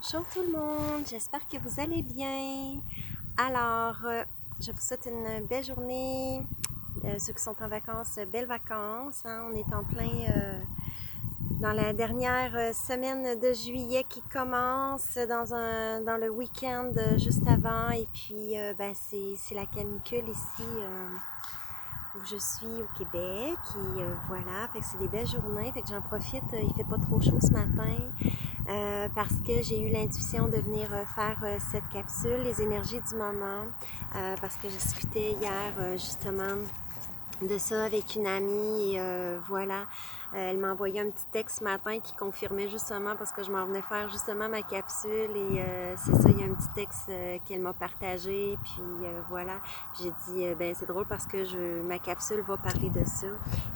Bonjour tout le monde, j'espère que vous allez bien. Alors, je vous souhaite une belle journée. Ceux qui sont en vacances, belles vacances, hein. On est en plein dans la dernière semaine de juillet qui commence, dans le week-end juste avant. Et puis, c'est la canicule ici où je suis au Québec. Et voilà, fait que c'est des belles journées. Fait que j'en profite, il fait pas trop chaud ce matin. Parce que j'ai eu l'intuition de venir faire cette capsule, les énergies du moment, parce que je discutais hier justement de ça avec une amie et voilà, elle m'a envoyé un petit texte ce matin qui confirmait justement parce que je m'en venais faire justement ma capsule et c'est ça, il y a un petit texte qu'elle m'a partagé puis voilà, j'ai dit ben c'est drôle parce que ma capsule va parler de ça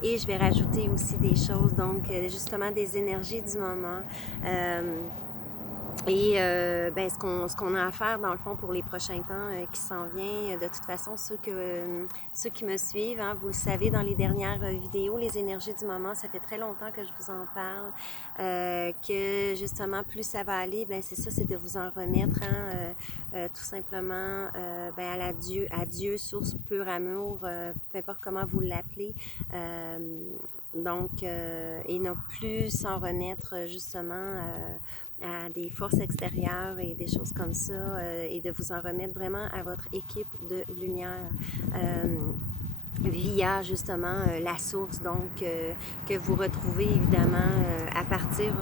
et je vais rajouter aussi des choses donc justement des énergies du moment. Et ce qu'on a à faire dans le fond pour les prochains temps qui s'en vient, de toute façon, ceux qui me suivent, hein, vous le savez, dans les dernières vidéos, les énergies du moment, ça fait très longtemps que je vous en parle, que justement, plus ça va aller, ben c'est ça, c'est de vous en remettre, hein, tout simplement, à Dieu, source pur amour, peu importe comment vous l'appelez. Et ne plus s'en remettre justement à des forces extérieures et des choses comme ça, et de vous en remettre vraiment à votre équipe de lumière. Via justement la source donc que vous retrouvez évidemment à partir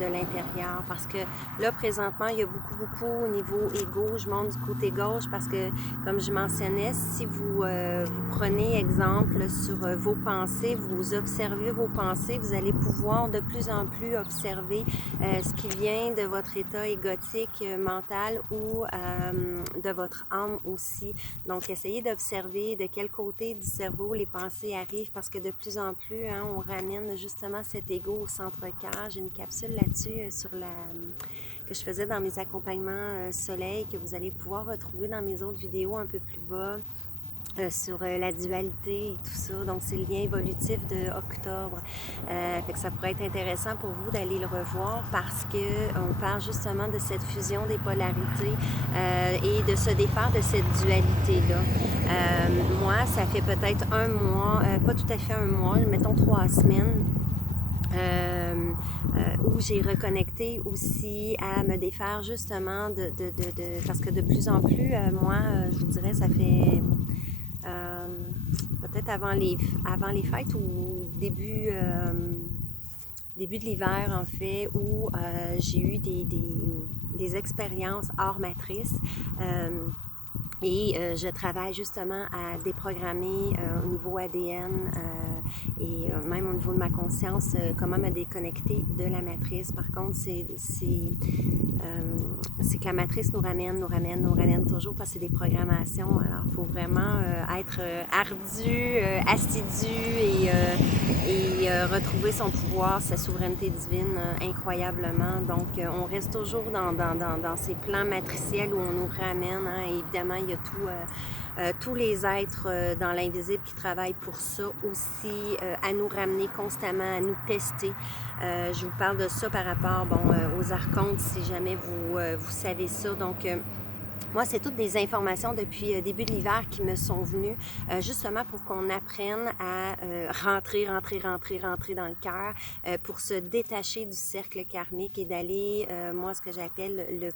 de l'intérieur parce que là présentement il y a beaucoup au niveau égo, je monte du côté gauche parce que comme je mentionnais, si vous prenez exemple sur vos pensées, vous observez vos pensées, vous allez pouvoir de plus en plus observer ce qui vient de votre état égotique mental ou de votre âme aussi. Donc essayez d'observer de quel côté du cerveau les pensées arrivent parce que de plus en plus, hein, on ramène justement cet ego au centre-cœur. J'ai une capsule là-dessus que je faisais dans mes accompagnements soleil que vous allez pouvoir retrouver dans mes autres vidéos un peu plus bas. Sur la dualité et tout ça. Donc, c'est le lien évolutif de octobre. Fait que ça pourrait être intéressant pour vous d'aller le revoir parce qu'on parle justement de cette fusion des polarités et de se défaire de cette dualité-là. Moi, ça fait peut-être un mois, pas tout à fait un mois, mettons 3 semaines, où j'ai reconnecté aussi à me défaire justement parce que de plus en plus, moi, je vous dirais, ça fait peut-être avant les fêtes ou début de l'hiver en fait, où j'ai eu des expériences hors matrice. Je travaille justement à déprogrammer au niveau ADN et même au niveau de ma conscience, comment me déconnecter de la matrice. Par contre, c'est que la matrice nous ramène toujours parce que c'est des programmations. Alors, il faut vraiment être ardu, assidu et retrouver son pouvoir, sa souveraineté divine incroyablement. Donc, on reste toujours dans ces plans matriciels où on nous ramène. Hein, et évidemment, il y a tous les êtres dans l'invisible qui travaillent pour ça aussi, à nous ramener constamment, à nous tester. Je vous parle de ça par rapport aux archontes, si jamais vous savez ça. Donc, moi, c'est toutes des informations depuis début de l'hiver qui me sont venues, justement pour qu'on apprenne à rentrer dans le cœur, pour se détacher du cercle karmique et d'aller, moi, ce que j'appelle le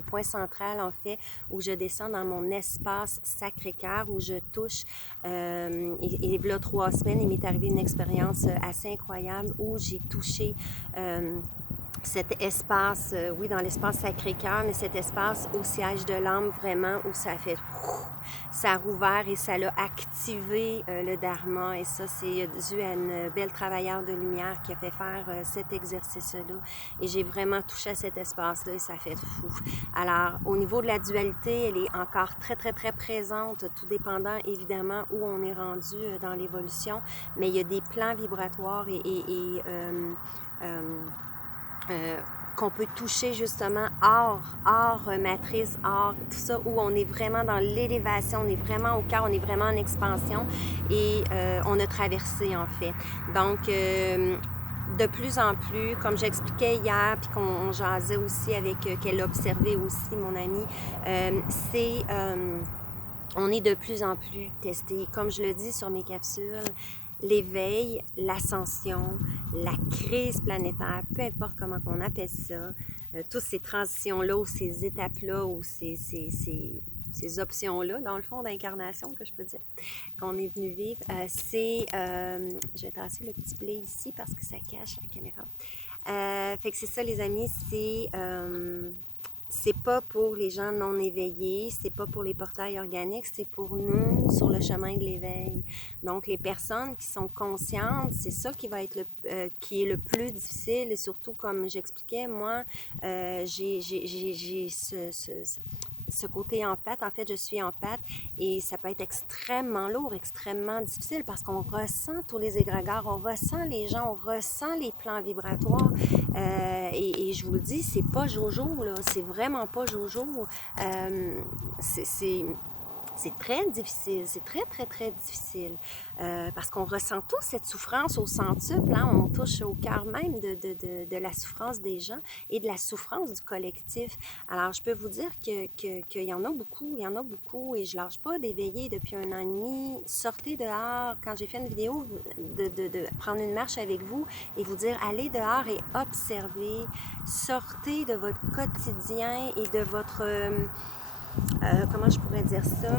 point central, en fait, où je descends dans mon espace Sacré-Cœur, où je touche, et là, 3 semaines, il m'est arrivé une expérience assez incroyable où j'ai touché cet espace, oui, dans l'espace Sacré-Cœur, mais cet espace au siège de l'âme, vraiment, où ça a fait, ça a rouvert et ça l'a activé le Dharma. Et ça, c'est dû à une belle travailleure de lumière qui a fait faire cet exercice-là. Et j'ai vraiment touché à cet espace-là et ça a fait fou. Alors, au niveau de la dualité, elle est encore très présente, tout dépendant, évidemment, où on est rendu dans l'évolution. Mais il y a des plans vibratoires qu'on peut toucher justement hors matrice, hors tout ça, où on est vraiment dans l'élévation, on est vraiment au cœur, on est vraiment en expansion et on a traversé en fait. Donc, de plus en plus, comme j'expliquais hier, puis qu'on jasait aussi avec, qu'elle observait aussi, mon amie, c'est... on est de plus en plus testé. Comme je le dis sur mes capsules, l'éveil, l'ascension, la crise planétaire, peu importe comment on appelle ça, toutes ces transitions-là ou ces étapes-là ou ces options-là, dans le fond, d'incarnation, que je peux dire, qu'on est venu vivre, je vais tracer le petit blé ici parce que ça cache la caméra. Fait que c'est ça, les amis, c'est pas pour les gens non éveillés, c'est pas pour les portails organiques, c'est pour nous sur le chemin de l'éveil. Donc, les personnes qui sont conscientes, c'est ça qui va être qui est le plus difficile. Et surtout, comme j'expliquais, moi, j'ai ce côté empathe. En fait, je suis empathe et ça peut être extrêmement lourd, extrêmement difficile parce qu'on ressent tous les égrégores, on ressent les gens, on ressent les plans vibratoires. Et je vous le dis, c'est pas Jojo, là, c'est vraiment pas Jojo. C'est très difficile, c'est très, très, très difficile parce qu'on ressent tous cette souffrance au centuple, hein? On touche au cœur même de la souffrance des gens et de la souffrance du collectif. Alors, je peux vous dire qu'il y en a beaucoup, et je lâche pas d'éveiller depuis 1 an et demi. Sortez dehors, quand j'ai fait une vidéo, de prendre une marche avec vous et vous dire, allez dehors et observez, sortez de votre quotidien et de votre... comment je pourrais dire ça?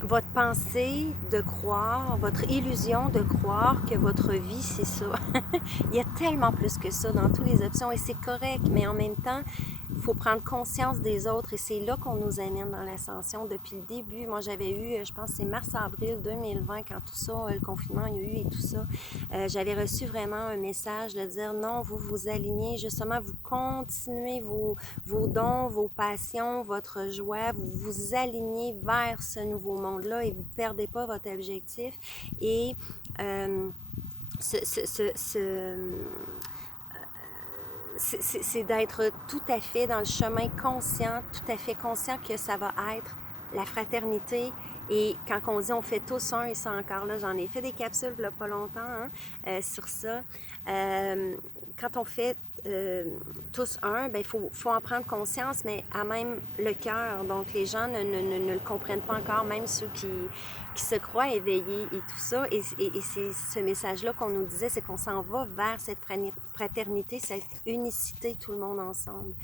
Votre pensée de croire, votre illusion de croire que votre vie, c'est ça. Il y a tellement plus que ça dans toutes les options et c'est correct, mais en même temps, il faut prendre conscience des autres et c'est là qu'on nous amène dans l'ascension depuis le début. Moi, j'avais eu, je pense que c'est mars-avril 2020, quand tout ça, le confinement, il y a eu et tout ça, j'avais reçu vraiment un message de dire non, vous vous alignez, justement, vous continuez vos dons, vos passions, votre joie, vous vous alignez vers ce nouveau monde-là et vous ne perdez pas votre objectif. Et c'est d'être tout à fait dans le chemin conscient, tout à fait conscient que ça va être la fraternité. Et quand on dit on fait tous un, et ça encore là, j'en ai fait des capsules il n'y a pas longtemps sur ça. Quand on fait tous un, ben faut en prendre conscience, mais à même le cœur. Donc les gens ne le comprennent pas encore, même ceux qui se croient éveillés et tout ça. Et c'est ce message-là qu'on nous disait, c'est qu'on s'en va vers cette fraternité, cette unicité, tout le monde ensemble.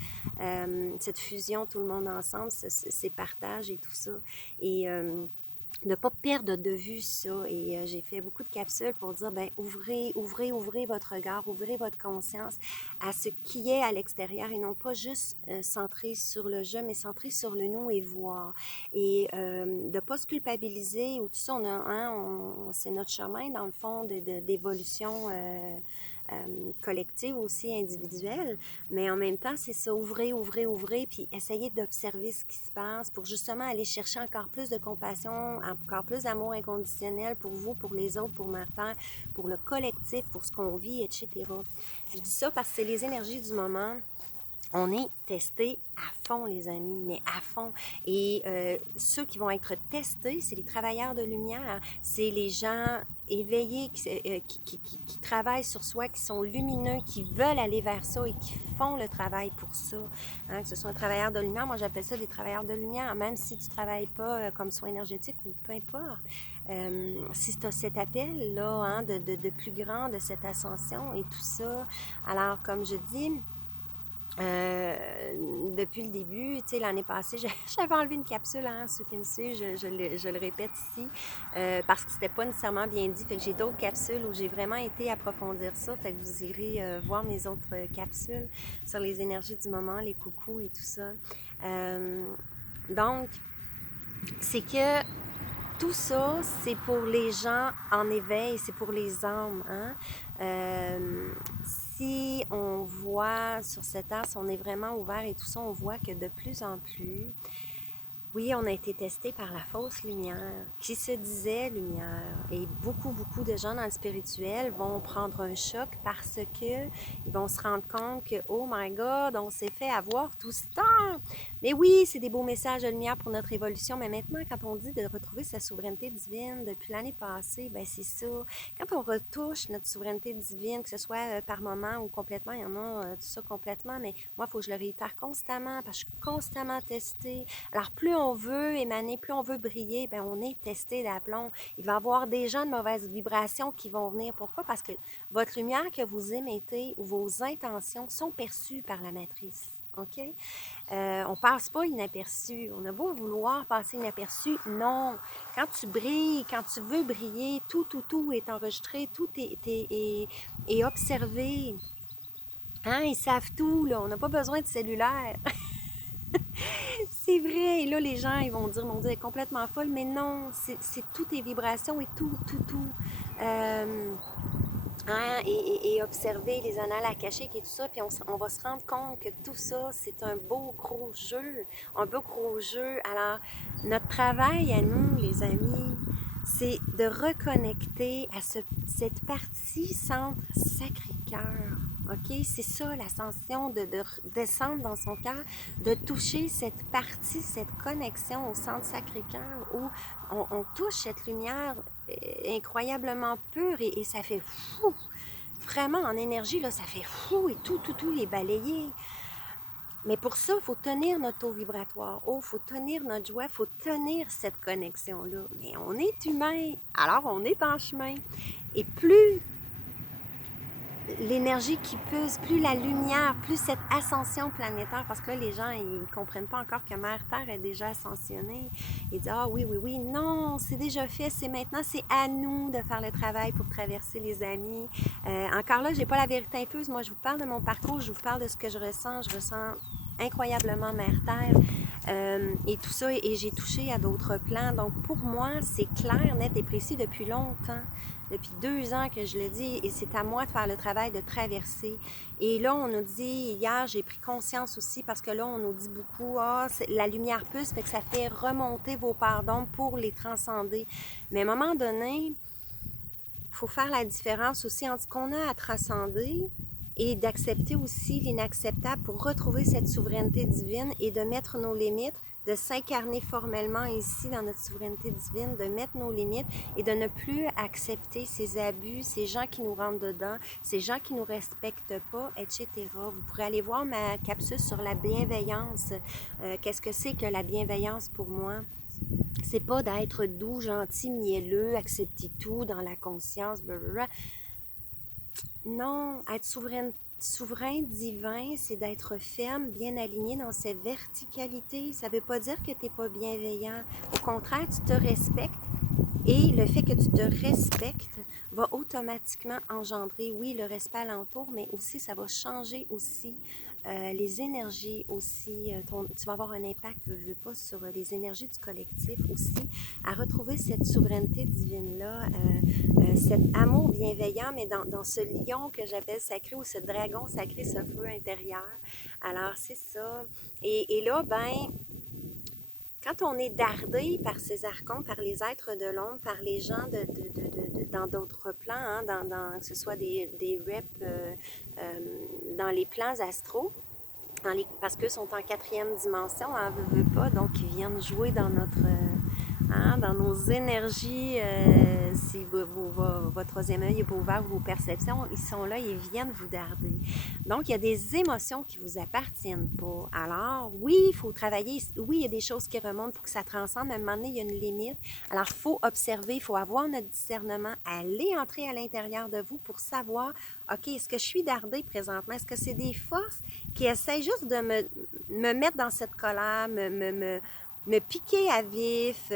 Cette fusion, tout le monde ensemble, ces partages et tout ça. Et ne pas perdre de vue ça. Et j'ai fait beaucoup de capsules pour dire, ben ouvrez votre regard, ouvrez votre conscience à ce qui est à l'extérieur et non pas juste centré sur le je, mais centré sur le nous et voir. Et de ne pas se culpabiliser ou tout ça, c'est notre chemin dans le fond d'évolution collective aussi, individuelle, mais en même temps, c'est ça, ouvrez, puis essayez d'observer ce qui se passe pour justement aller chercher encore plus de compassion, encore plus d'amour inconditionnel pour vous, pour les autres, pour Mère Terre, pour le collectif, pour ce qu'on vit, etc. Je dis ça parce que c'est les énergies du moment. On est testé à fond, les amis, mais à fond. Et ceux qui vont être testés, c'est les travailleurs de lumière. C'est les gens éveillés qui travaillent sur soi, qui sont lumineux, qui veulent aller vers ça et qui font le travail pour ça. Hein, que ce soit un travailleur de lumière, moi j'appelle ça des travailleurs de lumière, même si tu ne travailles pas comme soin énergétique ou peu importe. Si tu as cet appel-là hein, de plus grand, de cette ascension et tout ça, alors comme je dis, depuis le début, tu sais, l'année passée, j'avais enlevé une capsule, hein, ceux qui me suivent, je le répète ici, parce que c'était pas nécessairement bien dit, fait que j'ai d'autres capsules où j'ai vraiment été approfondir ça, fait que vous irez voir mes autres capsules sur les énergies du moment, les coucous et tout ça. Donc, c'est que tout ça, c'est pour les gens en éveil, c'est pour les âmes. Hein? Si on voit sur cette terre, si on est vraiment ouvert et tout ça, on voit que de plus en plus, Oui, on a été testé par la fausse lumière, qui se disait lumière. Et beaucoup, beaucoup de gens dans le spirituel vont prendre un choc parce que ils vont se rendre compte que, oh my God, on s'est fait avoir tout ce temps. Mais oui, c'est des beaux messages de lumière pour notre évolution. Mais maintenant, quand on dit de retrouver sa souveraineté divine depuis l'année passée, ben c'est ça. Quand on retouche notre souveraineté divine, que ce soit par moment ou complètement, il y en a tout ça complètement, mais moi, il faut que je le réitère constamment parce que je suis constamment testée. Alors, plus on veut émaner, plus on veut briller, ben on est testé d'aplomb. Il va y avoir des gens de mauvaise vibration qui vont venir. Pourquoi? Parce que votre lumière que vous émettez ou vos intentions sont perçues par la matrice. OK? On passe pas inaperçu. On a beau vouloir passer inaperçu, non. Quand tu brilles, quand tu veux briller, tout est enregistré, tout est observé. Hein? Ils savent tout, là. On n'a pas besoin de cellulaire. C'est vrai. Et là, les gens, ils vont dire, mon Dieu, elle est complètement folle. Mais non, c'est toutes tes vibrations et tout. Hein, et observer les annales akashiques et tout ça, puis on va se rendre compte que tout ça, c'est un beau gros jeu, un beau gros jeu. Alors, notre travail à nous, les amis, c'est de reconnecter à cette partie centre Sacré-Cœur. OK? C'est ça l'ascension, de descendre dans son cœur, de toucher cette partie, cette connexion au centre Sacré-Cœur où on touche cette lumière incroyablement pure et ça fait fou. Vraiment, en énergie, là, ça fait fou et tout est balayé. Mais pour ça, il faut tenir notre taux vibratoire haut, il faut tenir notre joie, il faut tenir cette connexion-là. Mais on est humain, alors on est en chemin. Et plus l'énergie qui pulse, plus la lumière, plus cette ascension planétaire, parce que là, les gens, ils ne comprennent pas encore que Mère Terre est déjà ascensionnée. Ils disent, ah oui, non, c'est déjà fait, c'est maintenant, c'est à nous de faire le travail pour traverser les amis. Encore là, je n'ai pas la vérité infuse, moi, je vous parle de mon parcours, je vous parle de ce que je ressens incroyablement Mère Terre et tout ça, et j'ai touché à d'autres plans. Donc, pour moi, c'est clair, net et précis depuis longtemps. Depuis 2 ans que je le dis, et c'est à moi de faire le travail de traverser. Et là, on nous dit, hier, j'ai pris conscience aussi, parce que là, on nous dit beaucoup, la lumière pulse, fait que ça fait remonter vos pardons pour les transcender. Mais à un moment donné, il faut faire la différence aussi entre ce qu'on a à transcender et d'accepter aussi l'inacceptable pour retrouver cette souveraineté divine et de mettre nos limites, de s'incarner formellement ici dans notre souveraineté divine, de mettre nos limites et de ne plus accepter ces abus, ces gens qui nous rentrent dedans, ces gens qui ne nous respectent pas, etc. Vous pourrez aller voir ma capsule sur la bienveillance. Qu'est-ce que c'est que la bienveillance pour moi? C'est pas d'être doux, gentil, mielleux, accepter tout dans la conscience, blablabla. Non, être souverain divin, c'est d'être ferme, bien aligné dans cette verticalité. Ça ne veut pas dire que tu n'es pas bienveillant. Au contraire, tu te respectes et le fait que tu te respectes va automatiquement engendrer, oui, le respect alentour, mais aussi ça va changer aussi les énergies aussi. Tu vas avoir un impact, veux pas, sur les énergies du collectif aussi, à retrouver cette souveraineté divine-là, cet amour bienveillant, mais dans ce lion que j'appelle sacré, ou ce dragon sacré, ce feu intérieur. Alors, c'est ça. Et là, ben, quand on est dardé par ces archons, par les êtres de l'ombre, par les gens dans d'autres plans, hein, que ce soit des reps dans les plans astraux, parce qu'eux sont en 4e dimension, hein, veut pas, donc ils viennent jouer dans dans nos énergies, si votre 3e œil n'est pas ouvert, vos perceptions, ils sont là, ils viennent vous darder. Donc, il y a des émotions qui ne vous appartiennent pas. Alors, oui, il faut travailler. Oui, il y a des choses qui remontent pour que ça transcende, mais à un moment donné, il y a une limite. Alors, il faut observer, il faut avoir notre discernement, aller entrer à l'intérieur de vous pour savoir, OK, est-ce que je suis dardée présentement? Est-ce que c'est des forces qui essaient juste de me mettre dans cette colère, me piquer à vif,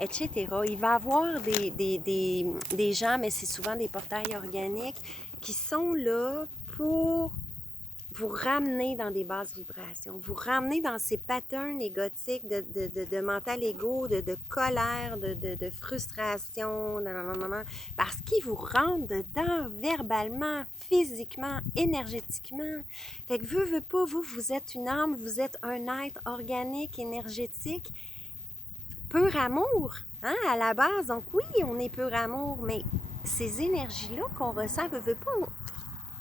etc. Il va y avoir des gens, mais c'est souvent des portails organiques, qui sont là pour vous ramener dans des basses vibrations, vous ramener dans ces patterns égotiques de mental égo, de colère, de frustration, parce qu'ils vous rentrent dedans verbalement, physiquement, énergétiquement. Fait que veux pas, vous êtes une âme, vous êtes un être organique, énergétique, pur amour, hein, à la base. Donc oui, on est pur amour, mais ces énergies-là qu'on ressent, veut pas,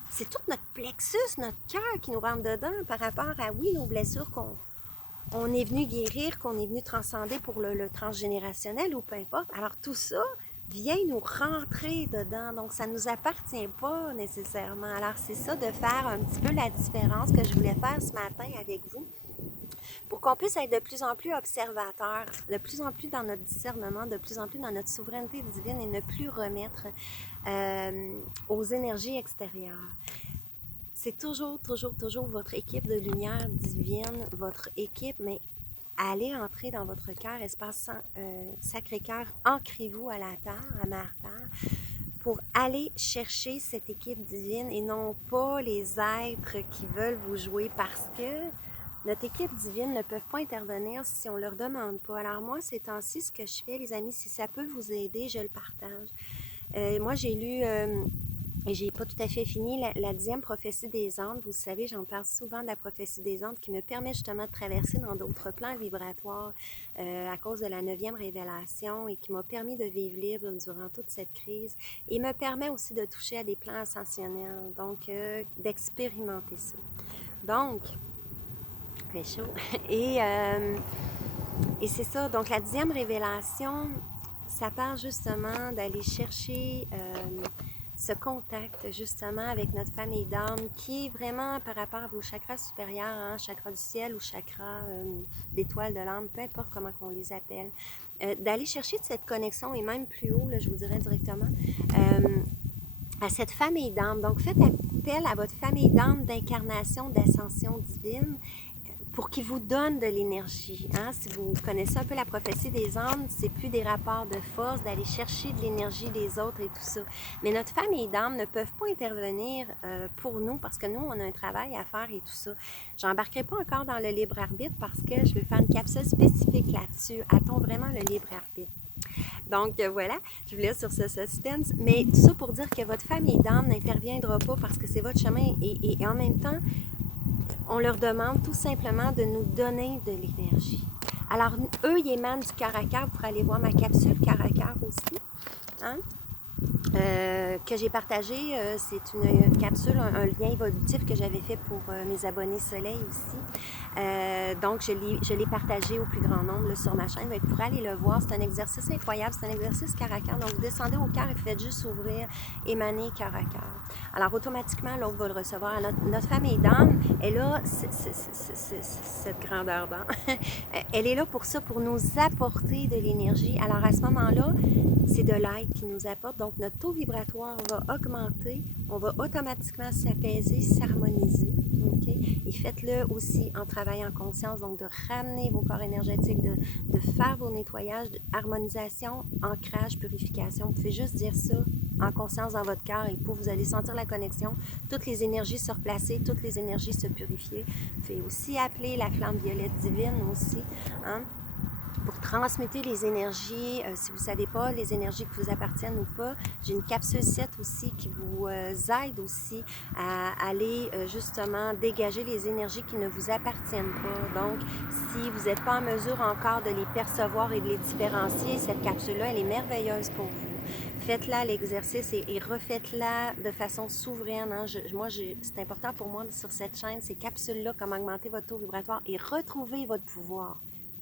c'est tout notre plexus, notre cœur qui nous rentre dedans par rapport à, oui, nos blessures qu'on est venu guérir, qu'on est venu transcender pour le transgénérationnel ou peu importe. Alors tout ça vient nous rentrer dedans, donc ça ne nous appartient pas nécessairement. Alors c'est ça, de faire un petit peu la différence que je voulais faire ce matin avec vous, pour qu'on puisse être de plus en plus observateur, de plus en plus dans notre discernement, de plus en plus dans notre souveraineté divine et ne plus remettre aux énergies extérieures. C'est toujours votre équipe de lumière divine, votre équipe, mais allez entrer dans votre cœur, espace Sacré-Cœur, ancrez-vous à la terre, à Mère Terre, pour aller chercher cette équipe divine et non pas les êtres qui veulent vous jouer, parce que notre équipe divine ne peut pas intervenir si on ne leur demande pas. Alors moi, ces temps-ci, ce que je fais, les amis, si ça peut vous aider, je le partage. Moi, j'ai lu... et j'ai pas tout à fait fini la 10e prophétie des Andes. Vous savez, j'en parle souvent de la prophétie des Andes qui me permet justement de traverser dans d'autres plans vibratoires à cause de la 9e révélation et qui m'a permis de vivre libre durant toute cette crise et me permet aussi de toucher à des plans ascensionnels, donc d'expérimenter ça. Donc, très chaud. Et c'est ça, donc la 10e révélation, ça parle justement d'aller chercher... ce contact justement avec notre famille d'âme qui est vraiment par rapport à vos chakras supérieurs, hein, chakra du ciel ou chakra d'étoile de l'âme, peu importe comment on les appelle, d'aller chercher cette connexion et même plus haut, là, je vous dirais directement, à cette famille d'âme. Donc faites appel à votre famille d'âme d'incarnation, d'ascension divine, pour qu'ils vous donnent de l'énergie. Hein? Si vous connaissez un peu la prophétie des âmes, c'est plus des rapports de force, d'aller chercher de l'énergie des autres et tout ça. Mais notre famille d'âme ne peuvent pas intervenir pour nous, parce que nous, on a un travail à faire et tout ça. J'embarquerai pas encore dans le libre arbitre parce que je vais faire une capsule spécifique là-dessus. A-t-on vraiment le libre arbitre? Donc voilà, je vous laisse sur ce suspense. Mais tout ça pour dire que votre famille d'âme n'interviendra pas parce que c'est votre chemin et en même temps, on leur demande tout simplement de nous donner de l'énergie. Alors, eux, ils émanent du cœur à cœur. Vous pourrez aller voir ma capsule cœur à cœur aussi, hein? Que j'ai partagé. C'est une capsule, un lien évolutif que j'avais fait pour mes abonnés Soleil aussi. Donc, je l'ai partagé au plus grand nombre là, sur ma chaîne. Vous pourrez aller le voir. C'est un exercice incroyable. C'est un exercice cœur à cœur. Donc, vous descendez au cœur et vous faites juste ouvrir, émaner cœur à cœur. Alors, automatiquement, l'autre va le recevoir. Notre famille d'âme, elle a cette grandeur d'âme. Elle est là pour ça, pour nous apporter de l'énergie. Alors, à ce moment-là, c'est de l'aide qui nous apporte. Donc, notre taux vibratoire va augmenter. On va automatiquement s'apaiser, s'harmoniser. Okay? Et faites-le aussi en travaillant en conscience. Donc, de ramener vos corps énergétiques, de faire vos nettoyages, harmonisation, ancrage, purification. Vous pouvez juste dire ça en conscience dans votre cœur et vous allez sentir la connexion. Toutes les énergies se replacer, toutes les énergies se purifier. Vous pouvez aussi appeler la flamme violette divine aussi, hein? Pour transmettre les énergies, si vous ne savez pas les énergies qui vous appartiennent ou pas, j'ai une capsule 7 aussi qui vous aide aussi à aller justement dégager les énergies qui ne vous appartiennent pas. Donc, si vous n'êtes pas en mesure encore de les percevoir et de les différencier, cette capsule-là, elle est merveilleuse pour vous. Faites-la l'exercice et refaites-la de façon souveraine. Hein. C'est important pour moi sur cette chaîne, ces capsules-là, comment augmenter votre taux vibratoire et retrouver votre pouvoir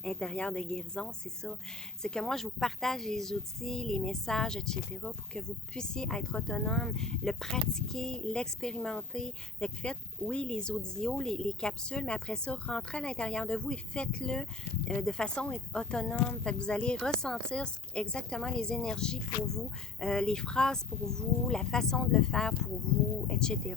intérieur de guérison, c'est ça. C'est que moi, je vous partage les outils, les messages, etc. pour que vous puissiez être autonome, le pratiquer, l'expérimenter. Fait que faites, oui, les audios, les capsules, mais après ça, rentrez à l'intérieur de vous et faites-le de façon autonome. Fait que vous allez ressentir exactement les énergies pour vous, les phrases pour vous, la façon de le faire pour vous, etc.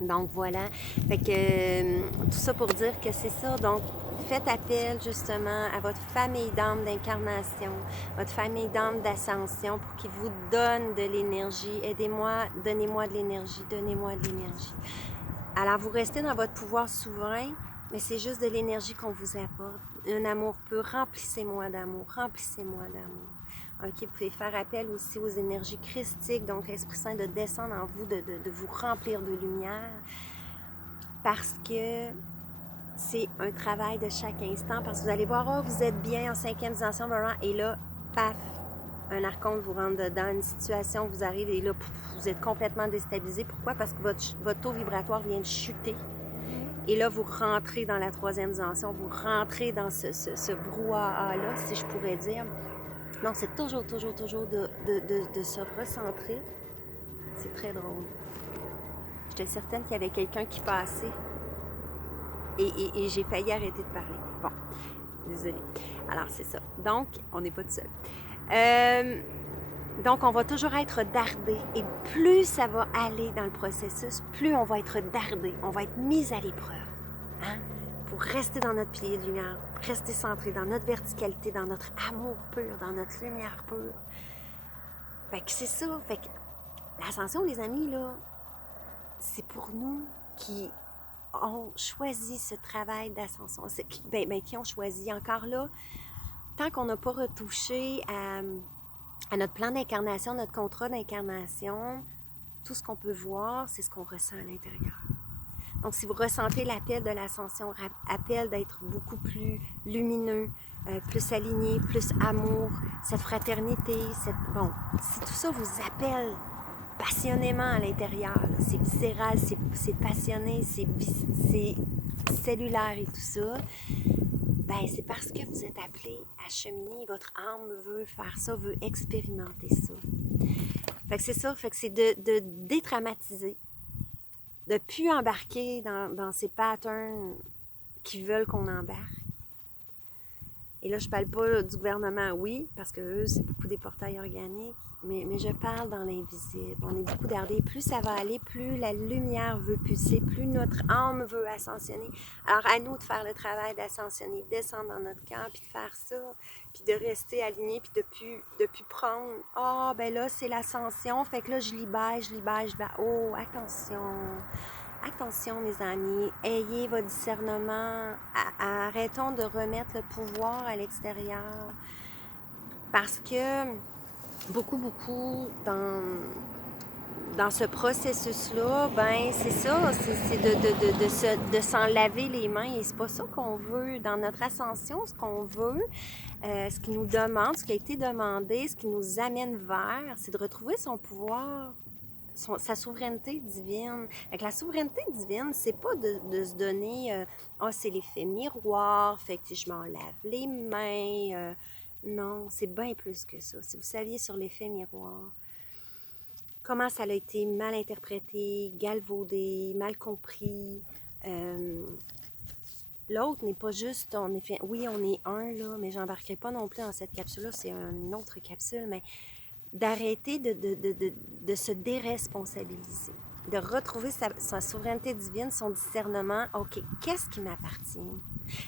Donc voilà, fait que tout ça pour dire que c'est ça. Donc faites appel justement à votre famille d'âme d'incarnation, votre famille d'âme d'ascension pour qu'ils vous donnent de l'énergie. Aidez-moi, donnez-moi de l'énergie, donnez-moi de l'énergie. Alors vous restez dans votre pouvoir souverain, mais c'est juste de l'énergie qu'on vous apporte. Un amour pur, remplissez-moi d'amour, remplissez-moi d'amour. OK, vous pouvez faire appel aussi aux énergies christiques, donc l'Esprit Saint de descendre en vous, de vous remplir de lumière, parce que c'est un travail de chaque instant parce que vous allez voir, oh, vous êtes bien en 5e dimension, et là, paf, un archonte vous rentre dedans, une situation vous arrive et là, vous êtes complètement déstabilisé. Pourquoi? Parce que votre taux vibratoire vient de chuter. Et là, vous rentrez dans la 3e dimension, vous rentrez dans ce brouhaha-là, si je pourrais dire. Donc, c'est toujours de se recentrer. C'est très drôle. J'étais certaine qu'il y avait quelqu'un qui passait et j'ai failli arrêter de parler. Bon, désolée. Alors, c'est ça. Donc, on n'est pas tout seul. Donc, on va toujours être dardé. Et plus ça va aller dans le processus, plus on va être dardé. On va être mis à l'épreuve. Hein? Pour rester dans notre pilier de lumière, rester centré dans notre verticalité, dans notre amour pur, dans notre lumière pure. Fait que c'est ça. Fait que l'ascension, les amis, là, c'est pour nous qui ont choisi ce travail d'ascension. Qui ont choisi encore là, tant qu'on n'a pas retouché à notre plan d'incarnation, notre contrat d'incarnation, tout ce qu'on peut voir, c'est ce qu'on ressent à l'intérieur. Donc, si vous ressentez l'appel de l'ascension, appel d'être beaucoup plus lumineux, plus aligné, plus amour, cette fraternité, si tout ça vous appelle passionnément à l'intérieur, c'est viscéral, c'est passionné, c'est cellulaire et tout ça, ben c'est parce que vous êtes appelé à cheminer, votre âme veut faire ça, veut expérimenter ça. Fait que c'est ça, fait que c'est de dédramatiser, de ne plus embarquer dans ces patterns qui veulent qu'on embarque. Et là, je ne parle pas du gouvernement, oui, parce que eux, c'est beaucoup des portails organiques, mais je parle dans l'invisible. On est beaucoup dardés. Plus ça va aller, plus la lumière veut pulser, plus notre âme veut ascensionner. Alors, à nous de faire le travail d'ascensionner, descendre dans notre cœur, puis de faire ça, puis de rester aligné, puis de plus prendre « Ah, ben là, c'est l'ascension, fait que là, je libère. Oh, attention! » Attention, mes amis, ayez votre discernement. Arrêtons de remettre le pouvoir à l'extérieur. Parce que beaucoup, dans ce processus-là, ben c'est ça, c'est de s'en laver les mains. Et c'est pas ça qu'on veut. Dans notre ascension, ce qu'on veut, ce qui nous demande, ce qui a été demandé, ce qui nous amène vers, c'est de retrouver son pouvoir, sa souveraineté divine. Fait que la souveraineté divine, c'est pas de se donner c'est l'effet miroir, fait que je m'en lave les mains. Non, c'est bien plus que ça. Si vous saviez sur l'effet miroir, comment ça a été mal interprété, galvaudé, mal compris. L'autre n'est pas juste on est fait. Oui, on est un, là, mais j'embarquerai pas non plus dans cette capsule-là, c'est une autre capsule, mais d'arrêter de se déresponsabiliser, de retrouver sa souveraineté divine, son discernement. OK, qu'est-ce qui m'appartient?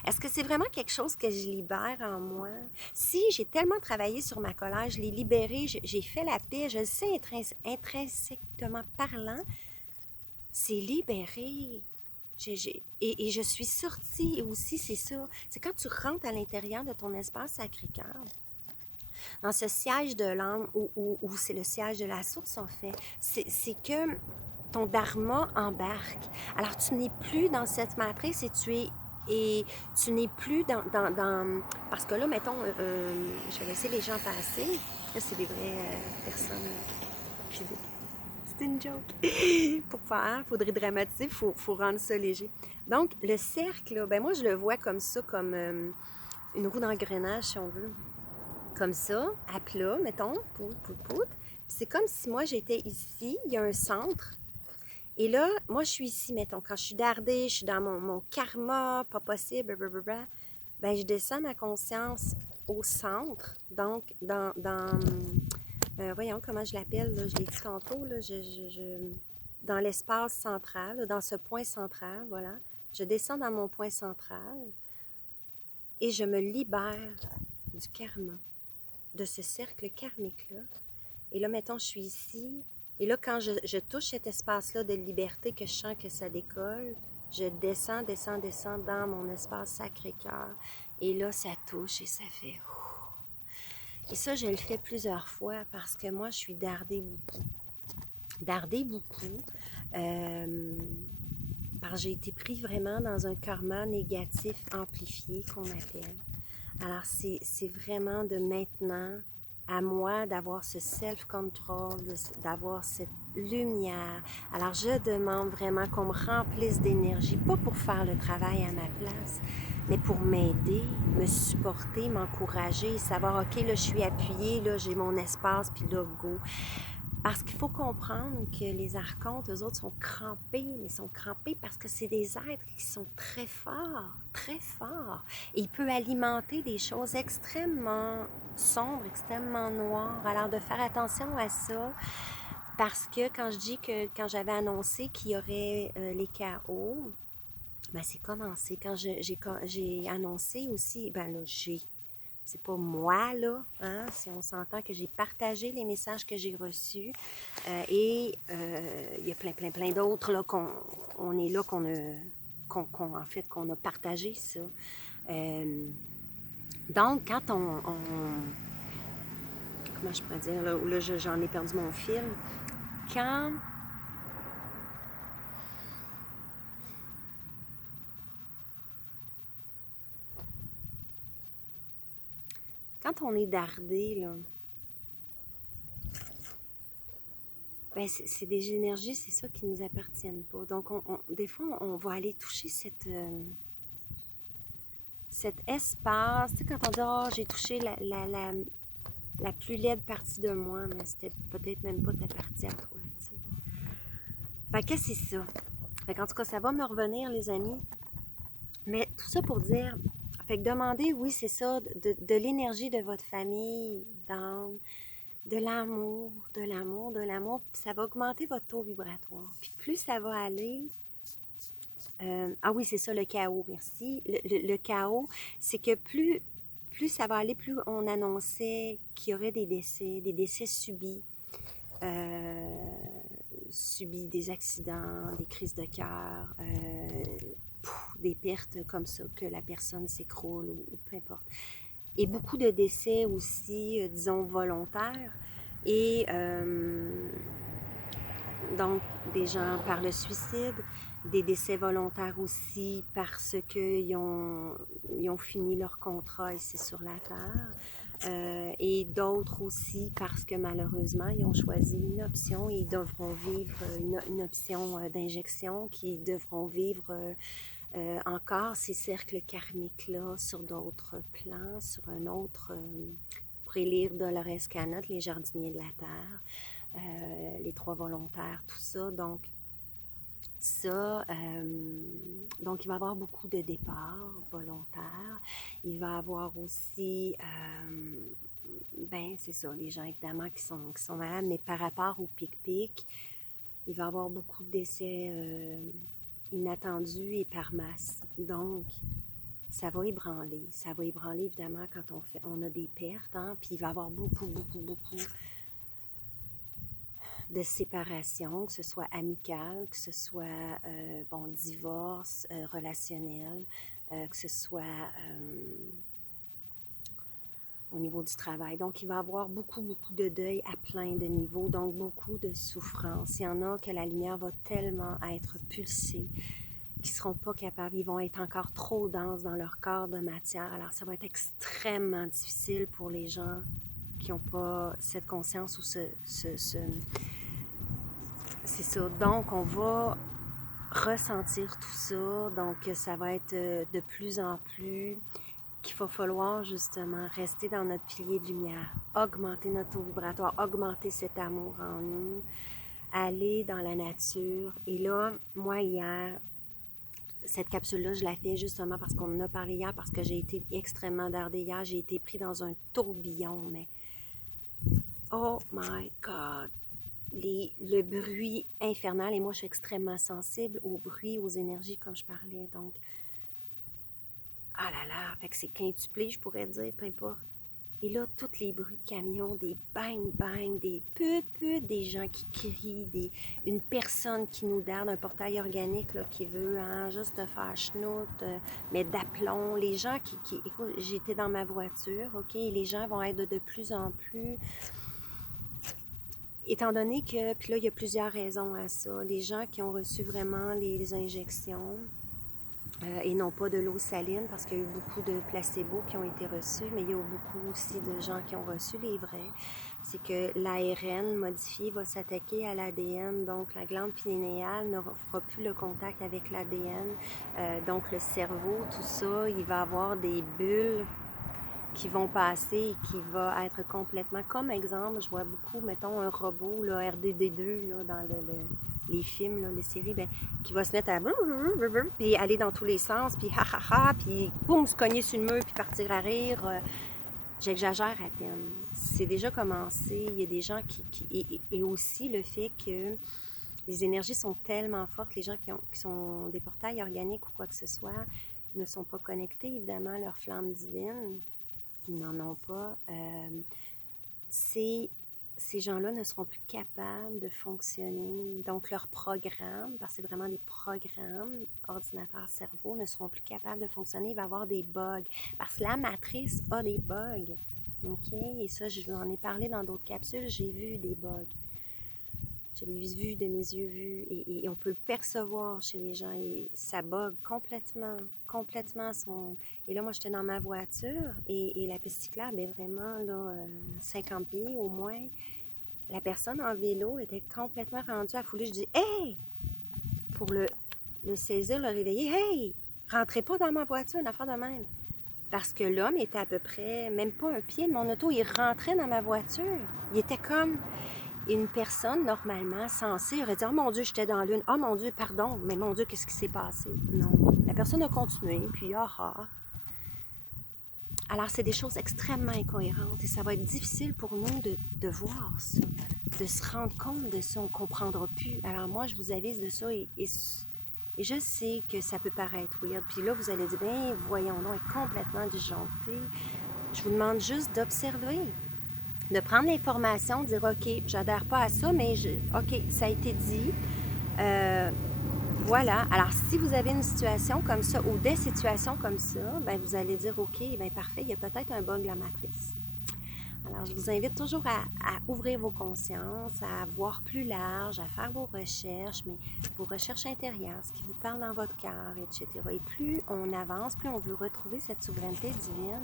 Est-ce que c'est vraiment quelque chose que je libère en moi? Si j'ai tellement travaillé sur ma colère, je l'ai libérée, j'ai fait la paix, je le sais intrinsèquement parlant, c'est libéré. Et je suis sortie, et aussi c'est ça, c'est quand tu rentres à l'intérieur de ton espace Sacré-Cœur, dans ce siège de l'âme, où c'est le siège de la source, en fait, c'est que ton dharma embarque. Alors, tu n'es plus dans cette matrice et tu n'es plus dans... Parce que là, mettons, je vais laisser les gens passer. Là, c'est des vraies personnes physiques. C'est une joke. Pour faire, il faudrait dramatiser, il faut rendre ça léger. Donc, le cercle, là, ben moi, je le vois comme ça, comme une roue d'engrenage, si on veut. Comme ça, à plat, mettons, pout. C'est comme si moi, j'étais ici, il y a un centre. Et là, moi, je suis ici, mettons, quand je suis dardée, je suis dans mon karma, pas possible, blablabla, ben je descends ma conscience au centre, donc voyons comment je l'appelle, là, je l'ai dit tantôt, là, dans l'espace central, là, dans ce point central, voilà, je descends dans mon point central et je me libère du karma, de ce cercle karmique-là. Et là, mettons, je suis ici. Et là, quand je touche cet espace-là de liberté, que je sens que ça décolle, je descends dans mon espace Sacré-Cœur. Et là, ça touche et ça fait... Et ça, je le fais plusieurs fois parce que moi, je suis dardée beaucoup. parce que j'ai été pris vraiment dans un karma négatif amplifié qu'on appelle. Alors, c'est vraiment de maintenant à moi d'avoir ce self-control, d'avoir cette lumière. Alors, je demande vraiment qu'on me remplisse d'énergie, pas pour faire le travail à ma place, mais pour m'aider, me supporter, m'encourager, savoir, OK, là, je suis appuyée, là, j'ai mon espace, puis là, go. Parce qu'il faut comprendre que les archontes, eux autres, sont crampés, mais ils sont crampés parce que c'est des êtres qui sont très forts, très forts. Et il peut alimenter des choses extrêmement sombres, extrêmement noires. Alors, de faire attention à ça, parce que quand je dis que quand j'avais annoncé qu'il y aurait les chaos, ben c'est commencé. Quand j'ai annoncé aussi, ben là, c'est pas moi, là, hein, si on s'entend que j'ai partagé les messages que j'ai reçus et il y a plein d'autres, là, qu'on est là, en fait, qu'on a partagé ça. Donc, quand comment je pourrais dire, là j'en ai perdu mon fil, quand on est dardé, là, ben c'est des énergies, c'est ça qui ne nous appartiennent pas. Donc, des fois, on va aller toucher cet espace. Tu sais, quand on dit « oh, j'ai touché la plus laide partie de moi », mais c'était peut-être même pas ta partie à toi, tu sais. Fait que c'est ça. Fait qu'en tout cas, ça va me revenir, les amis. Mais tout ça pour dire, fait que demandez, oui, c'est ça, de l'énergie de votre famille, d'âme, de l'amour, de l'amour, de l'amour, puis ça va augmenter votre taux vibratoire. Puis plus ça va aller... ah oui, c'est ça, le chaos, merci. Le chaos, c'est que plus ça va aller, plus on annonçait qu'il y aurait des décès subis, des accidents, des crises de cœur, des pertes comme ça, que la personne s'écroule ou peu importe. Et beaucoup de décès aussi, disons, volontaires. Et donc, des gens par le suicide, des décès volontaires aussi parce qu'ils ont fini leur contrat ici sur la Terre. Et d'autres aussi parce que malheureusement, ils ont choisi une option et ils devront vivre une option d'injection, qui devront vivre encore ces cercles karmiques-là sur d'autres plans, sur un autre... pour lire Dolores Cannotte, Les jardiniers de la Terre. Les trois volontaires, tout ça. Donc, donc il va y avoir beaucoup de départs volontaires. Il va y avoir aussi, ben c'est ça, les gens évidemment qui sont malades, mais par rapport au pic-pic, il va y avoir beaucoup de décès inattendus et par masse. Donc, ça va ébranler. Ça va ébranler évidemment quand on a des pertes, hein, puis il va y avoir beaucoup de séparation, que ce soit amical, que ce soit divorce, relationnel, que ce soit au niveau du travail. Donc, il va y avoir beaucoup de deuil à plein de niveaux, donc beaucoup de souffrance. Il y en a que la lumière va tellement être pulsée qu'ils ne seront pas capables, ils vont être encore trop denses dans leur corps de matière. Alors, ça va être extrêmement difficile pour les gens qui n'ont pas cette conscience ou c'est ça. Donc, on va ressentir tout ça. Donc, ça va être de plus en plus qu'il va falloir justement rester dans notre pilier de lumière, augmenter notre taux vibratoire, augmenter cet amour en nous, aller dans la nature. Et là, moi, hier, cette capsule-là, je la fais justement parce qu'on en a parlé hier, parce que j'ai été extrêmement dardée hier. J'ai été pris dans un tourbillon, mais oh my God! Le bruit infernal, et moi je suis extrêmement sensible au bruit, aux énergies comme je parlais, donc ah là là, fait que c'est quintuplé, je pourrais dire, peu importe. Et là, tous les bruits de camions, des bang-bang, des put, des gens qui crient, une personne qui nous darde, un portail organique là, qui veut juste faire schnout, mais d'aplomb. Les gens écoute, j'étais dans ma voiture, OK, et les gens vont être de plus en plus... étant donné que, puis là, il y a plusieurs raisons à ça. Les gens qui ont reçu vraiment les injections, et non pas de l'eau saline, parce qu'il y a eu beaucoup de placebos qui ont été reçus, mais il y a eu beaucoup aussi de gens qui ont reçu les vrais. C'est que l'ARN modifié va s'attaquer à l'ADN, donc la glande pinéale ne fera plus le contact avec l'ADN. Donc le cerveau, tout ça, il va avoir des bulles qui vont passer et qui va être complètement... Comme exemple, je vois beaucoup, mettons, un robot, là, RDD2, là, dans les films, là, les séries, ben, qui va se mettre à... puis aller dans tous les sens, puis ha ha ha, puis boum, se cogner sur le mur, puis partir à rire. J'exagère à peine. C'est déjà commencé. Il y a des gens et aussi le fait que les énergies sont tellement fortes, les gens qui sont des portails organiques ou quoi que ce soit, ne sont pas connectés, évidemment, à leur flamme divine. Ils n'en ont pas. Ces gens-là ne seront plus capables de fonctionner. Donc, leurs programmes, parce que c'est vraiment des programmes, ordinateur-cerveau, ne seront plus capables de fonctionner. Il va y avoir des bugs. Parce que la matrice a des bugs. OK? Et ça, je vous en ai parlé dans d'autres capsules. J'ai vu des bugs. Je l'ai vu de mes yeux vus et on peut le percevoir chez les gens et ça bug complètement son... Et là, moi, j'étais dans ma voiture et la piste cyclable est vraiment là, 50 pieds au moins. La personne en vélo était complètement rendue à fouler. Je dis « Hey! » Pour le saisir, le réveiller. « Hey! Rentrez pas dans ma voiture, une affaire de même. » Parce que l'homme était à peu près, même pas un pied de mon auto, il rentrait dans ma voiture. Il était comme... Une personne, normalement, censée, aurait dit « Oh mon Dieu, j'étais dans l'une. Oh mon Dieu, pardon, mais mon Dieu, qu'est-ce qui s'est passé? » Non. La personne a continué, puis ah. Alors, c'est des choses extrêmement incohérentes et ça va être difficile pour nous de voir ça, de se rendre compte de ça. On ne comprendra plus. Alors, moi, je vous avise de ça et je sais que ça peut paraître weird. Puis là, vous allez dire « Ben, voyons donc, elle est complètement disjonctée. » Je vous demande juste d'observer. De prendre l'information, de dire « OK, j'adhère pas à ça, mais OK, ça a été dit. Voilà. Alors, si vous avez une situation comme ça ou des situations comme ça, ben vous allez dire « OK, ben parfait, il y a peut-être un bug de la matrice. » Alors, je vous invite toujours à ouvrir vos consciences, à voir plus large, à faire vos recherches, mais vos recherches intérieures, ce qui vous parle dans votre cœur, etc. Et plus on avance, plus on veut retrouver cette souveraineté divine,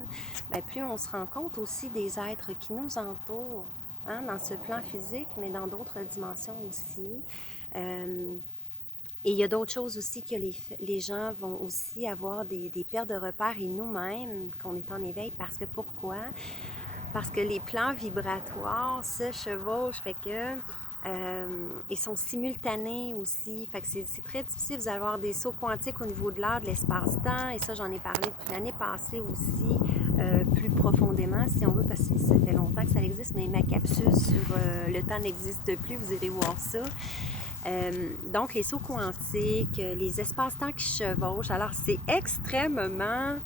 bien, plus on se rend compte aussi des êtres qui nous entourent, hein, dans ce plan physique, mais dans d'autres dimensions aussi. Et il y a d'autres choses aussi que les gens vont aussi avoir des pertes de repères et nous-mêmes, qu'on est en éveil, parce que pourquoi? Parce que les plans vibratoires se chevauchent, fait que ils sont simultanés aussi, fait que c'est très difficile. Vous allez avoir des sauts quantiques au niveau de l'art, de l'espace-temps, et ça, j'en ai parlé depuis l'année passée aussi, plus profondément, si on veut, parce que ça fait longtemps que ça existe, mais ma capsule sur le temps n'existe plus, vous irez voir ça. Donc, les sauts quantiques, les espaces-temps qui chevauchent, alors c'est extrêmement...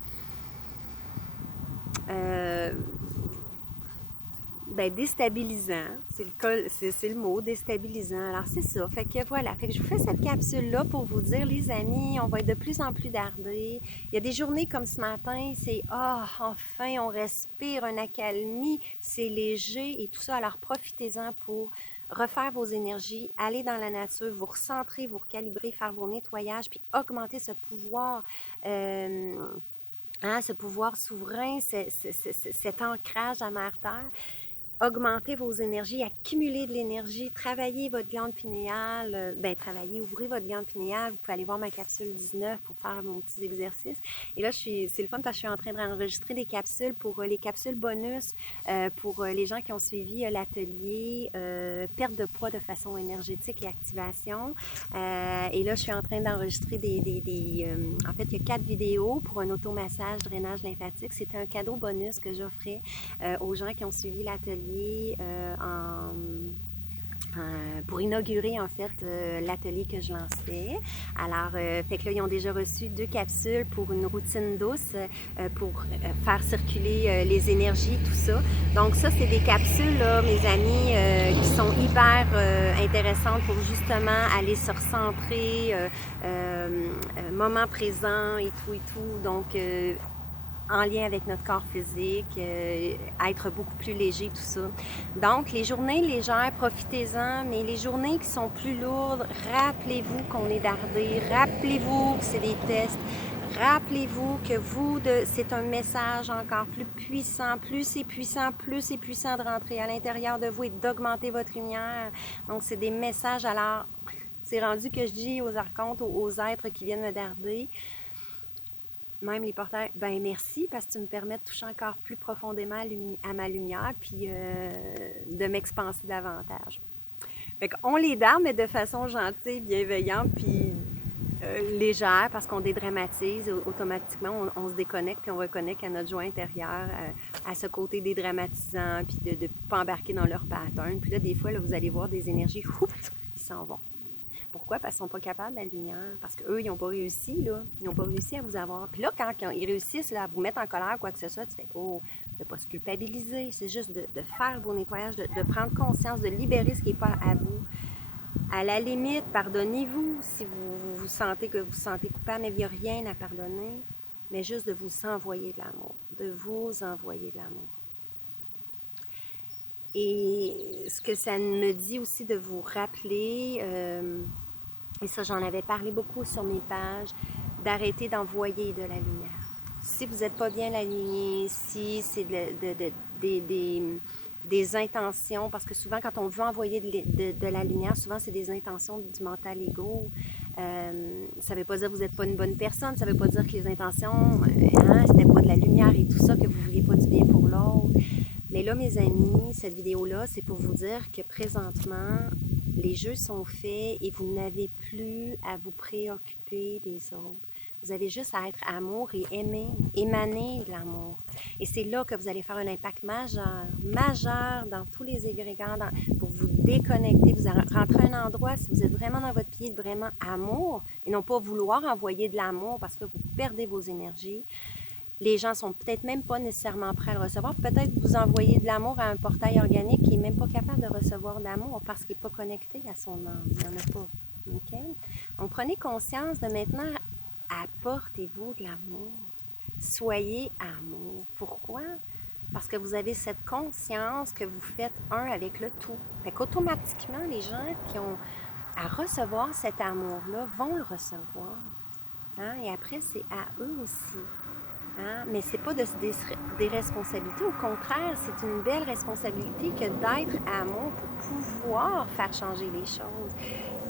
déstabilisant, c'est le mot, déstabilisant. Alors c'est ça, fait que voilà, fait que je vous fais cette capsule-là pour vous dire, les amis, on va être de plus en plus dardés. Il y a des journées comme ce matin, c'est enfin on respire, une accalmie, c'est léger et tout ça. Alors profitez-en pour refaire vos énergies, aller dans la nature, vous recentrer, vous recalibrer, faire vos nettoyages, puis augmenter ce pouvoir. Ce pouvoir souverain, cet ancrage à Mère-Terre. Augmentez vos énergies, accumulez de l'énergie, travaillez votre glande pinéale, ouvrez votre glande pinéale, vous pouvez aller voir ma capsule 19 pour faire mon petit exercice. Et là, c'est le fun parce que je suis en train d'enregistrer des capsules pour les capsules bonus, pour les gens qui ont suivi l'atelier perte de poids de façon énergétique et activation. Et là, je suis en train d'enregistrer en fait, il y a 4 vidéos pour un automassage, drainage lymphatique. C'était un cadeau bonus que j'offrais aux gens qui ont suivi l'atelier pour inaugurer en fait l'atelier que je lançais. Alors, fait que là, ils ont déjà reçu 2 capsules pour une routine douce, pour faire circuler les énergies, tout ça. Donc ça, c'est des capsules, là, mes amis, qui sont hyper intéressantes pour justement aller se recentrer, moment présent et tout. Donc, en lien avec notre corps physique, être beaucoup plus léger, tout ça. Donc, les journées légères, profitez-en, mais les journées qui sont plus lourdes, rappelez-vous qu'on est dardé, rappelez-vous que c'est des tests, rappelez-vous que c'est un message encore plus puissant, plus c'est puissant de rentrer à l'intérieur de vous et d'augmenter votre lumière. Donc, c'est des messages, alors, c'est rendu que je dis aux archontes, aux êtres qui viennent me darder, même les porteurs, ben merci parce que tu me permets de toucher encore plus profondément à ma lumière puis de m'expanser davantage. Fait qu'on les darde, mais de façon gentille, bienveillante puis légère parce qu'on dédramatise automatiquement, on se déconnecte puis on reconnecte à notre joie intérieure, à ce côté dédramatisant puis de ne pas embarquer dans leur pattern. Puis là, des fois, là, vous allez voir des énergies, ils s'en vont. Pourquoi? Parce qu'ils ne sont pas capables de la lumière. Parce qu'eux, ils n'ont pas réussi, là. Ils n'ont pas réussi à vous avoir. Puis là, quand ils réussissent là, à vous mettre en colère, quoi que ce soit, tu fais, oh, de ne pas se culpabiliser. C'est juste de faire vos nettoyages, de prendre conscience, de libérer ce qui n'est pas à vous. À la limite, pardonnez-vous si vous sentez que vous vous sentez coupable, mais il n'y a rien à pardonner. Mais juste de vous envoyer de l'amour. De vous envoyer de l'amour. Et ce que ça me dit aussi de vous rappeler, et ça j'en avais parlé beaucoup sur mes pages, d'arrêter d'envoyer de la lumière. Si vous n'êtes pas bien aligné, si c'est des intentions, parce que souvent quand on veut envoyer de la lumière, souvent c'est des intentions du mental ego. Ça ne veut pas dire que vous n'êtes pas une bonne personne, ça ne veut pas dire que les intentions, c'était pas de la lumière et tout ça, que vous ne vouliez pas du bien pour l'autre. Mais là, mes amis, cette vidéo-là, c'est pour vous dire que présentement, les jeux sont faits et vous n'avez plus à vous préoccuper des autres. Vous avez juste à être amour et aimer, émaner de l'amour. Et c'est là que vous allez faire un impact majeur dans tous les égrégores, pour vous déconnecter. Vous rentrez à un endroit, si vous êtes vraiment dans votre pied, vraiment amour, et non pas vouloir envoyer de l'amour parce que vous perdez vos énergies. Les gens sont peut-être même pas nécessairement prêts à le recevoir. Peut-être que vous envoyez de l'amour à un portail organique qui n'est même pas capable de recevoir d'amour parce qu'il n'est pas connecté à son âme. Il n'y en a pas. Okay? Donc, prenez conscience de maintenant, apportez-vous de l'amour. Soyez amour. Pourquoi? Parce que vous avez cette conscience que vous faites un avec le tout. Fait qu'automatiquement, les gens qui ont à recevoir cet amour-là vont le recevoir. Hein? Et après, c'est à eux aussi. Hein? Mais ce n'est pas des responsabilités. Au contraire, c'est une belle responsabilité que d'être amour pour pouvoir faire changer les choses.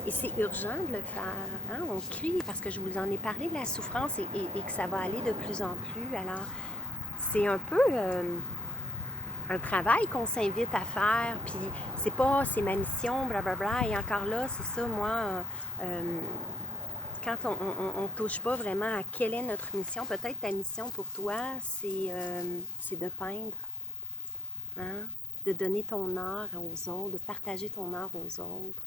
Et c'est urgent de le faire. Hein? On crie parce que je vous en ai parlé de la souffrance et que ça va aller de plus en plus. Alors, c'est un peu un travail qu'on s'invite à faire. Puis, c'est ma mission, blablabla. Et encore là, c'est ça, moi... quand on ne touche pas vraiment à quelle est notre mission, peut-être ta mission pour toi, c'est de peindre, hein? De donner ton art aux autres, de partager ton art aux autres.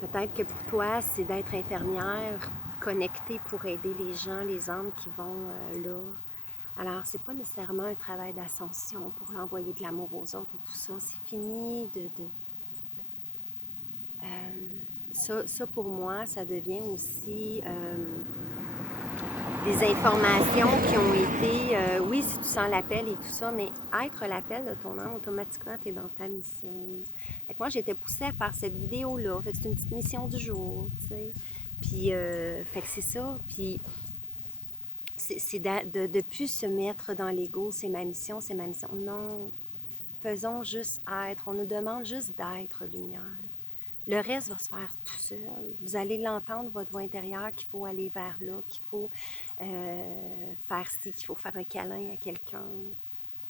Peut-être que pour toi, c'est d'être infirmière, connectée pour aider les gens, les âmes qui vont là. Alors, c'est pas nécessairement un travail d'ascension pour envoyer de l'amour aux autres et tout ça. C'est fini ça, pour moi, ça devient aussi des informations qui ont été, oui, si tu sens l'appel et tout ça, mais être l'appel de ton âme, automatiquement, tu es dans ta mission. Fait que moi, j'étais poussée à faire cette vidéo-là. Fait que c'est une petite mission du jour, tu sais. Puis, fait que c'est ça. Puis, c'est de ne plus se mettre dans l'ego, c'est ma mission, c'est ma mission. Non, faisons juste être. On nous demande juste d'être lumière. Le reste va se faire tout seul. Vous allez l'entendre, votre voix intérieure, qu'il faut aller vers là, qu'il faut faire ci, qu'il faut faire un câlin à quelqu'un.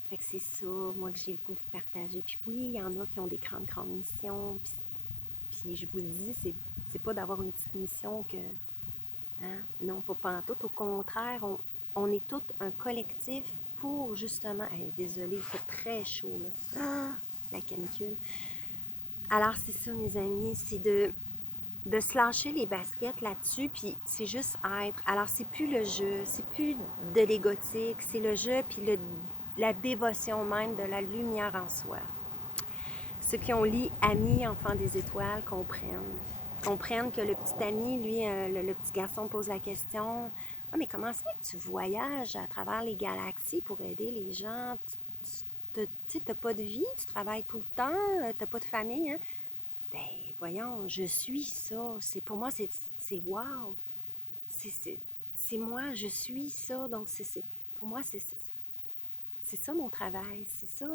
Fait que c'est ça, moi, que j'ai le goût de vous partager. Puis oui, il y en a qui ont des grandes missions. Puis je vous le dis, c'est pas d'avoir une petite mission que... Hein? Non, pas pantoute. Au contraire, on est tout un collectif pour justement... Hey, désolée, il fait très chaud, là. Ah, la canicule. Alors, c'est ça, mes amis, c'est de se lâcher les baskets là-dessus, puis c'est juste être. Alors, c'est plus le jeu, c'est plus de l'égotique, c'est le jeu, puis la dévotion même de la lumière en soi. Ceux qui ont lu Amis, enfants des étoiles, comprennent que le petit ami, lui, le petit garçon pose la question, Ah, mais comment ça fait que tu voyages à travers les galaxies pour aider les gens? Tu n'as pas de vie, tu travailles tout le temps, tu n'as pas de famille, hein? Ben, voyons, je suis ça. Pour moi, c'est wow. C'est moi, je suis ça. Donc, pour moi, c'est ça mon travail. C'est ça,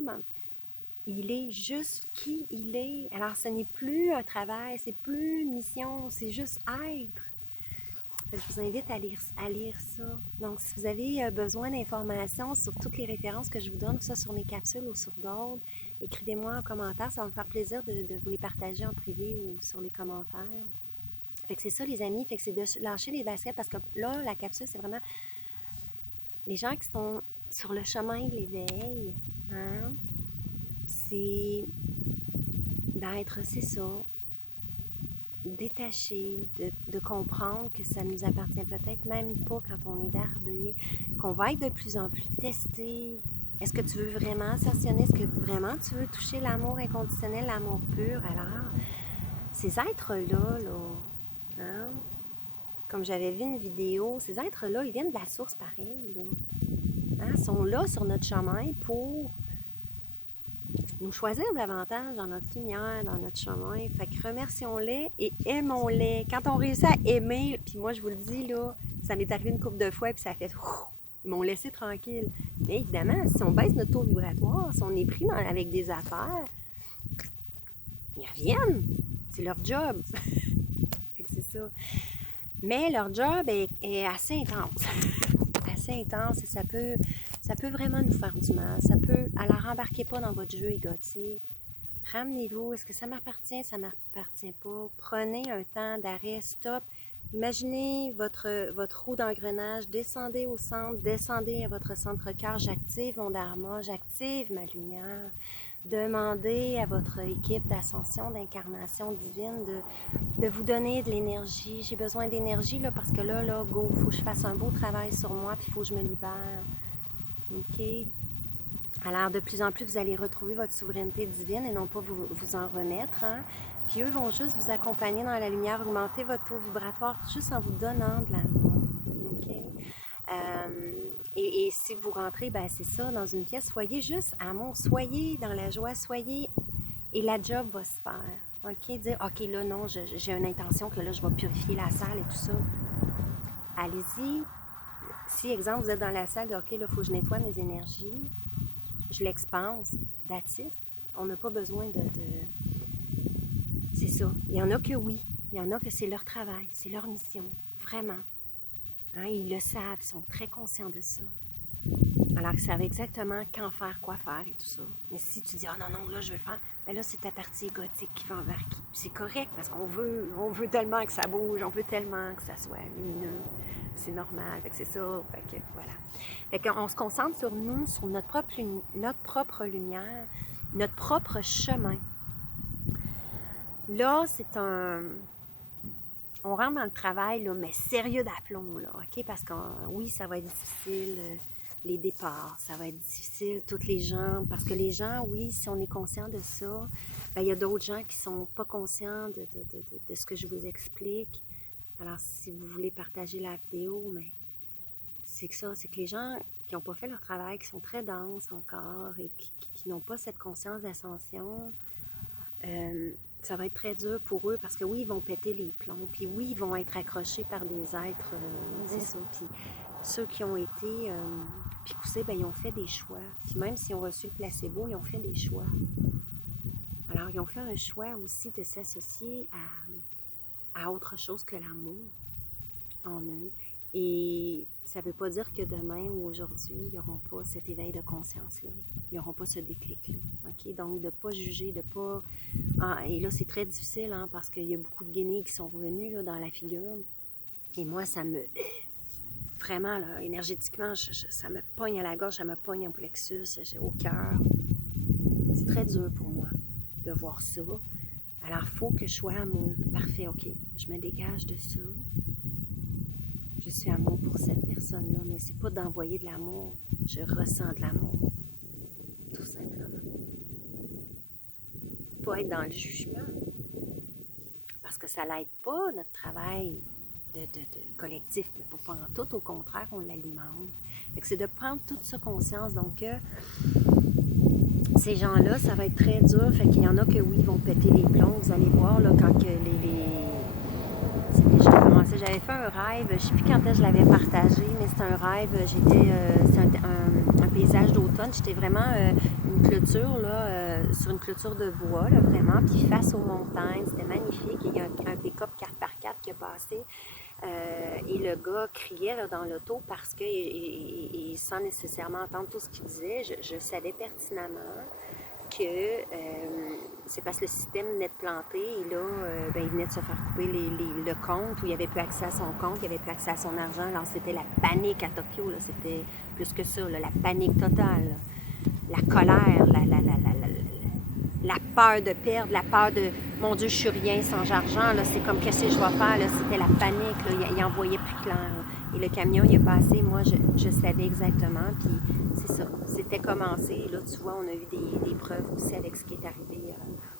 il est juste qui il est. Alors, ce n'est plus un travail, c'est plus une mission, c'est juste être. Fait que je vous invite à lire ça. Donc, si vous avez besoin d'informations sur toutes les références que je vous donne, que ce soit sur mes capsules ou sur d'autres, écrivez-moi en commentaire. Ça va me faire plaisir de vous les partager en privé ou sur les commentaires. Fait que c'est ça, les amis. Fait que c'est de lâcher les baskets parce que là, la capsule, c'est vraiment les gens qui sont sur le chemin de l'éveil. Hein? C'est d'être, c'est ça, détaché, de comprendre que ça nous appartient peut-être même pas quand on est dardé, qu'on va être de plus en plus testé. Est-ce que tu veux vraiment ascensionner? Est-ce que vraiment tu veux toucher l'amour inconditionnel, l'amour pur? Alors, ces êtres-là, hein, comme j'avais vu une vidéo, ces êtres-là, ils viennent de la source pareil, là. Hein, ils sont là sur notre chemin pour nous choisir davantage dans notre lumière, dans notre chemin. Fait que remercions-les et aimons-les. Quand on réussit à aimer, puis moi je vous le dis, là, ça m'est arrivé une couple de fois, puis ça fait ils m'ont laissé tranquille. Mais évidemment, si on baisse notre taux vibratoire, si on est pris avec des affaires, ils reviennent. C'est leur job. Fait que c'est ça. Mais leur job est assez intense. Assez intense et ça peut vraiment nous faire du mal. Alors embarquez pas dans votre jeu égotique. Ramenez-vous, est-ce que ça m'appartient, ça m'appartient pas? Prenez un temps d'arrêt, stop. Imaginez votre roue d'engrenage, descendez au centre, descendez à votre centre cœur, j'active mon dharma, j'active ma lumière. Demandez à votre équipe d'ascension, d'incarnation divine de vous donner de l'énergie. J'ai besoin d'énergie là, parce que là, go, il faut que je fasse un beau travail sur moi, puis il faut que je me libère. OK? Alors, de plus en plus, vous allez retrouver votre souveraineté divine et non pas vous en remettre. Hein? Puis eux vont juste vous accompagner dans la lumière, augmenter votre taux vibratoire juste en vous donnant de l'amour. OK? Et si vous rentrez, ben c'est ça, dans une pièce, soyez juste amour, soyez dans la joie, soyez, et la job va se faire. OK? Dire, OK, là, non, j'ai une intention que là, je vais purifier la salle et tout ça. Allez-y. Si, exemple, vous êtes dans la salle, OK, là, il faut que je nettoie mes énergies. Je l'expanse, that's it. On n'a pas besoin de... C'est ça. Il y en a que oui. Il y en a que c'est leur travail, c'est leur mission. Vraiment. Hein, ils le savent, ils sont très conscients de ça. Alors ils savent exactement quand faire, quoi faire et tout ça. Mais si tu dis, oh non, là, je vais faire, ben là, c'est ta partie égotique qui va embarquer. Puis c'est correct parce qu'on veut tellement que ça bouge, on veut tellement que ça soit lumineux. C'est normal, fait que c'est ça. Fait que voilà. Fait qu'on se concentre sur nous, sur notre propre lumière, notre propre chemin. Là, on rentre dans le travail, là, mais sérieux d'aplomb, là, OK? Parce que oui, ça va être difficile, les départs, ça va être difficile, toutes les gens, parce que les gens, oui, si on est conscient de ça, ben, il y a d'autres gens qui sont pas conscients de ce que je vous explique. Alors, si vous voulez partager la vidéo, mais c'est que ça, c'est que les gens qui n'ont pas fait leur travail, qui sont très denses encore et qui n'ont pas cette conscience d'ascension, ça va être très dur pour eux parce que oui, ils vont péter les plombs, puis oui, ils vont être accrochés par des êtres, c'est ça. Puis ceux qui ont été picoussés, ben ils ont fait des choix. Puis même s'ils ont reçu le placebo, ils ont fait des choix. Alors, ils ont fait un choix aussi de s'associer à autre chose que l'amour en eux. Et ça ne veut pas dire que demain ou aujourd'hui, ils n'auront pas cet éveil de conscience-là. Ils n'auront pas ce déclic-là. Okay? Donc, de ne pas juger, de ne pas... Ah, et là, c'est très difficile hein, parce qu'il y a beaucoup de guenilles qui sont revenus là, dans la figure. Et moi, ça me... Vraiment, là, énergétiquement, ça me pogne à la gorge, ça me pogne au plexus, au cœur. C'est très dur pour moi de voir ça. Alors, il faut que je sois amour. Parfait, OK. Je me dégage de ça. Je suis amour pour cette personne-là, mais c'est pas d'envoyer de l'amour. Je ressens de l'amour. Tout simplement. Pas être dans le jugement. Parce que ça l'aide pas, notre travail. collectif, mais pas en tout, au contraire, on l'alimente. C'est de prendre toute ça conscience. Donc, ces gens-là, ça va être très dur. Fait qu'il y en a que oui, ils vont péter les plombs. Vous allez voir, là, quand que j'ai commencé, j'avais fait un rêve, je ne sais plus quand je l'avais partagé, mais c'est un rêve, c'est un paysage d'automne, j'étais vraiment une clôture, là, sur une clôture de bois, là, vraiment, puis face aux montagnes, c'était magnifique, il y a un pick-up 4x4 qui est passé, et le gars criait là, dans l'auto parce qu'il sans nécessairement entendre tout ce qu'il disait, je savais pertinemment que c'est parce que le système venait de planter et là, il venait de se faire couper le compte où il n'avait plus accès à son compte, il n'avait plus accès à son argent. Alors, c'était la panique à Tokyo, là, c'était plus que ça, là, la panique totale, là. La colère, la peur de perdre, la peur de « mon Dieu, je suis rien sans argent, là, c'est comme qu'est-ce que je vais faire », là, c'était la panique, là, il en voyait plus clair. Là. Et le camion, il est passé, moi, je savais exactement, puis c'est ça, c'était commencé. Et là, tu vois, on a eu des preuves aussi avec ce qui est arrivé,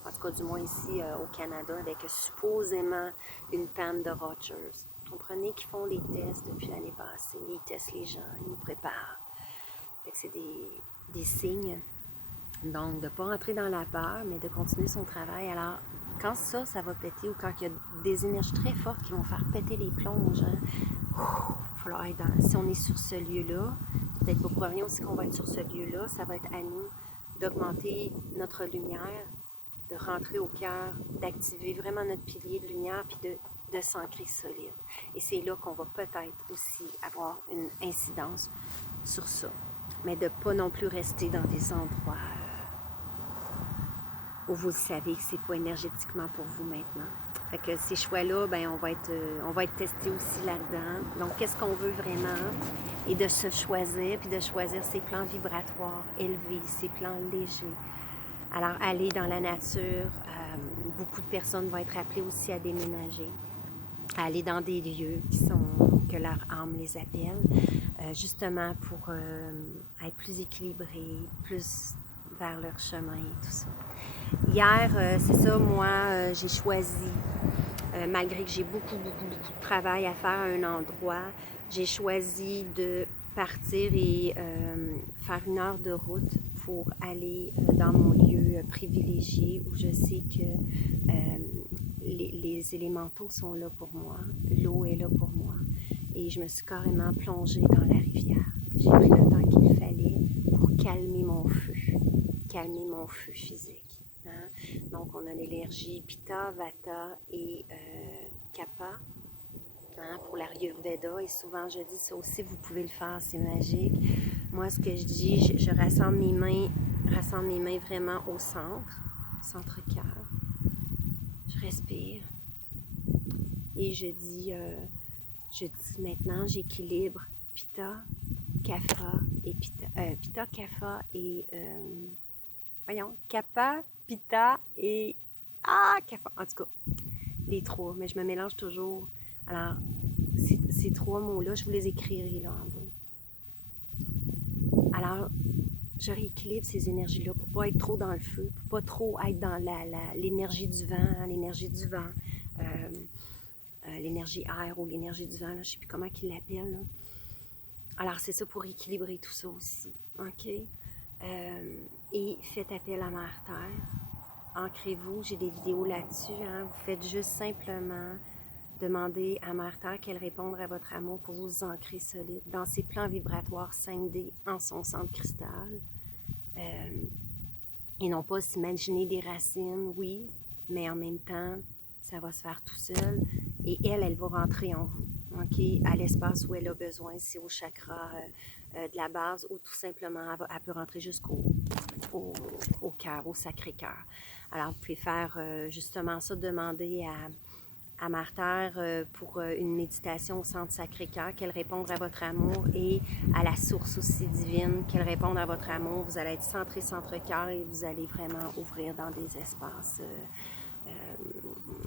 en tout cas, du moins ici au Canada, avec supposément une panne de Rogers. Vous comprenez qu'ils font les tests depuis l'année passée, ils testent les gens, ils nous préparent. Fait que c'est des signes. Donc, de ne pas rentrer dans la peur, mais de continuer son travail. Alors, quand ça va péter ou quand il y a des énergies très fortes qui vont faire péter les plonges, hein, il va falloir être si on est sur ce lieu-là, peut-être pas pour rien aussi qu'on va être sur ce lieu-là, ça va être à nous d'augmenter notre lumière, de rentrer au cœur, d'activer vraiment notre pilier de lumière, puis de s'ancrer solide. Et c'est là qu'on va peut-être aussi avoir une incidence sur ça. Mais de ne pas non plus rester dans des endroits où vous savez que c'est pas énergétiquement pour vous maintenant. Fait que ces choix-là, on va être testé aussi là-dedans. Donc, qu'est-ce qu'on veut vraiment? Et de se choisir, puis de choisir ses plans vibratoires élevés, ses plans légers. Alors, aller dans la nature, beaucoup de personnes vont être appelées aussi à déménager, à aller dans des lieux que leur âme les appelle, justement pour être plus équilibrés, plus vers leur chemin et tout ça. Hier, c'est ça, moi, j'ai choisi, malgré que j'ai beaucoup de travail à faire à un endroit, j'ai choisi de partir et faire 1 heure de route pour aller dans mon lieu privilégié où je sais que les élémentaux sont là pour moi, l'eau est là pour moi. Et je me suis carrément plongée dans la rivière. J'ai pris le temps qu'il fallait pour calmer mon feu physique. Hein? Donc, on a l'énergie Pitta, Vata et Kapha, hein, pour l'Ayurveda. Et souvent, je dis ça aussi, vous pouvez le faire, c'est magique. Moi, ce que je dis, je rassemble mes mains vraiment au centre-cœur. Je respire. Et je dis maintenant, j'équilibre Pitta, Kapha et Pitta, Kapha et Kapha, Pitta et Kapha. En tout cas, les 3, mais je me mélange toujours. Alors, ces 3 mots-là, je vous les écrirai là en bas. Alors, je rééquilibre ces énergies-là pour ne pas être trop dans le feu, pour ne pas trop être dans l'énergie du vent, l'énergie air ou l'énergie du vent, là, je ne sais plus comment ils l'appellent. Là. Alors, c'est ça pour équilibrer tout ça aussi. OK? Et faites appel à Mère Terre. Ancrez-vous, j'ai des vidéos là-dessus. Hein? Vous faites juste simplement demander à Mère Terre qu'elle réponde à votre amour pour vous ancrer solide dans ses plans vibratoires 5D en son centre cristal. Et non pas s'imaginer des racines, oui, mais en même temps, ça va se faire tout seul. Et elle va rentrer en vous, OK, à l'espace où elle a besoin, si au chakra de la base, ou tout simplement, elle peut rentrer jusqu'au cœur, au Sacré-Cœur. Alors, vous pouvez faire justement ça, demander à Mère Terre pour une méditation au centre Sacré-Cœur, qu'elle réponde à votre amour, et à la source aussi divine, qu'elle réponde à votre amour. Vous allez être centré centre-cœur et vous allez vraiment ouvrir dans des espaces,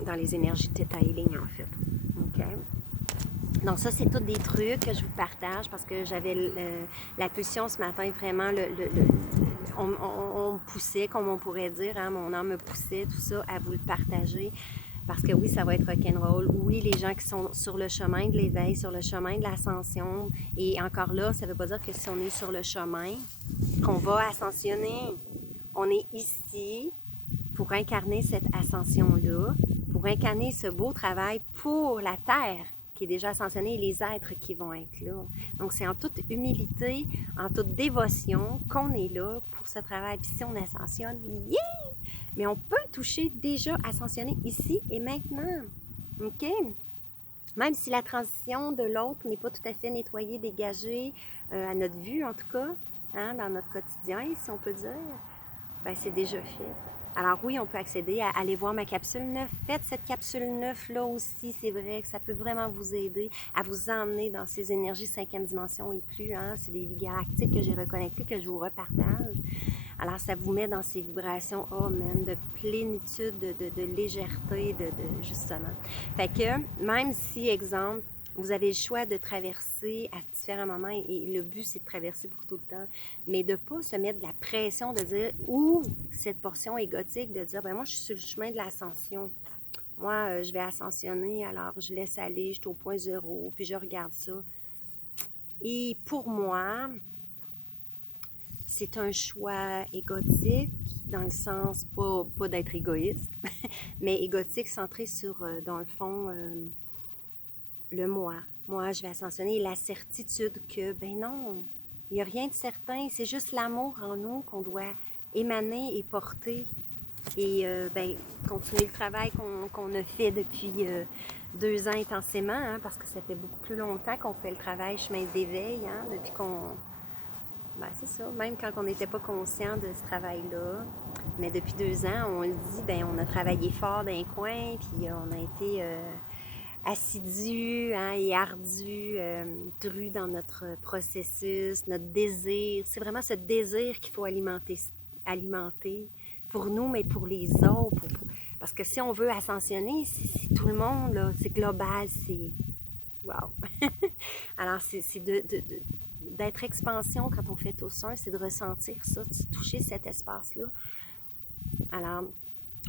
dans les énergies de Theta Healing en fait. OK? Donc ça, c'est tous des trucs que je vous partage parce que j'avais la pulsion ce matin, vraiment, on me poussait, comme on pourrait dire, hein, mon âme me poussait, tout ça, à vous le partager. Parce que oui, ça va être rock'n'roll. Oui, les gens qui sont sur le chemin de l'éveil, sur le chemin de l'ascension. Et encore là, ça ne veut pas dire que si on est sur le chemin, qu'on va ascensionner. On est ici pour incarner cette ascension-là, pour incarner ce beau travail pour la Terre qui est déjà ascensionnée et les êtres qui vont être là. Donc, c'est en toute humilité, en toute dévotion qu'on est là pour ce travail. Puis si on ascensionne, yeah! Mais on peut toucher déjà ascensionner ici et maintenant. OK? Même si la transition de l'autre n'est pas tout à fait nettoyée, dégagée, à notre vue en tout cas, hein, dans notre quotidien, si on peut dire, ben c'est déjà fait. Alors oui, on peut accéder à aller voir ma capsule 9. Faites cette capsule 9 là aussi, c'est vrai que ça peut vraiment vous aider à vous emmener dans ces énergies 5e dimension et plus. Hein? C'est des vies galactiques que j'ai reconnectées, que je vous repartage. Alors ça vous met dans ces vibrations, oh man, de plénitude, de légèreté, justement. Fait que même si, exemple, vous avez le choix de traverser à différents moments et le but, c'est de traverser pour tout le temps, mais de ne pas se mettre de la pression de dire, ou cette portion égotique de dire, ben moi, je suis sur le chemin de l'ascension. Moi, je vais ascensionner, alors je laisse aller, je suis au point zéro, puis je regarde ça. Et pour moi, c'est un choix égotique, dans le sens, pas d'être égoïste, mais égotique centré sur, dans le fond, le moi. Moi, je vais ascensionner la certitude que, ben non, il n'y a rien de certain, c'est juste l'amour en nous qu'on doit émaner et porter. Et ben, continuer le travail qu'on a fait depuis 2 ans intensément, hein, parce que ça fait beaucoup plus longtemps qu'on fait le travail chemin d'éveil, hein, depuis qu'on... Ben, c'est ça, même quand on n'était pas conscient de ce travail-là. Mais depuis 2 ans, on le dit, ben, on a travaillé fort d'un coin, puis on a été assidus, hein, et ardus, drus dans notre processus, notre désir. C'est vraiment ce désir qu'il faut alimenter pour nous, mais pour les autres. Parce que si on veut ascensionner, c'est tout le monde, là, c'est global, c'est... Wow! Alors, c'est d'être expansion quand on fait tous un, c'est de ressentir ça, de toucher cet espace-là. Alors,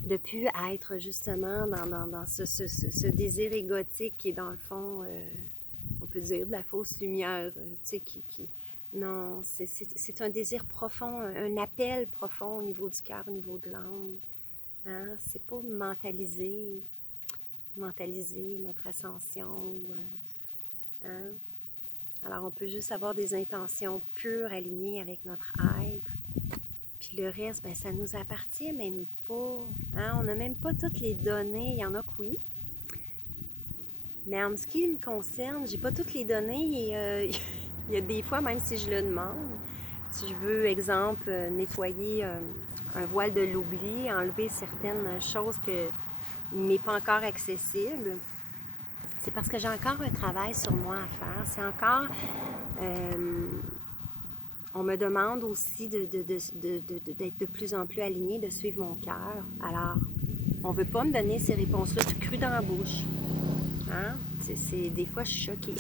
de plus être justement dans ce désir égotique qui est dans le fond, on peut dire de la fausse lumière, tu sais, non, c'est un désir profond, un appel profond au niveau du cœur, au niveau de l'âme. Hein? C'est pas mentaliser notre ascension. Hein? Alors, on peut juste avoir des intentions pures, alignées avec notre être. Puis le reste, ben, ça nous appartient même pas. Hein? On n'a même pas toutes les données. Il y en a que oui. Mais en ce qui me concerne, j'ai pas toutes les données et il y a des fois, même si je le demande, si je veux, exemple, nettoyer un voile de l'oubli, enlever certaines choses que m'est pas encore accessible, c'est parce que j'ai encore un travail sur moi à faire. C'est encore... on me demande aussi d'être de plus en plus alignée, de suivre mon cœur. Alors, on ne veut pas me donner ces réponses-là tout cru dans la bouche. Hein? Des fois, je suis choquée.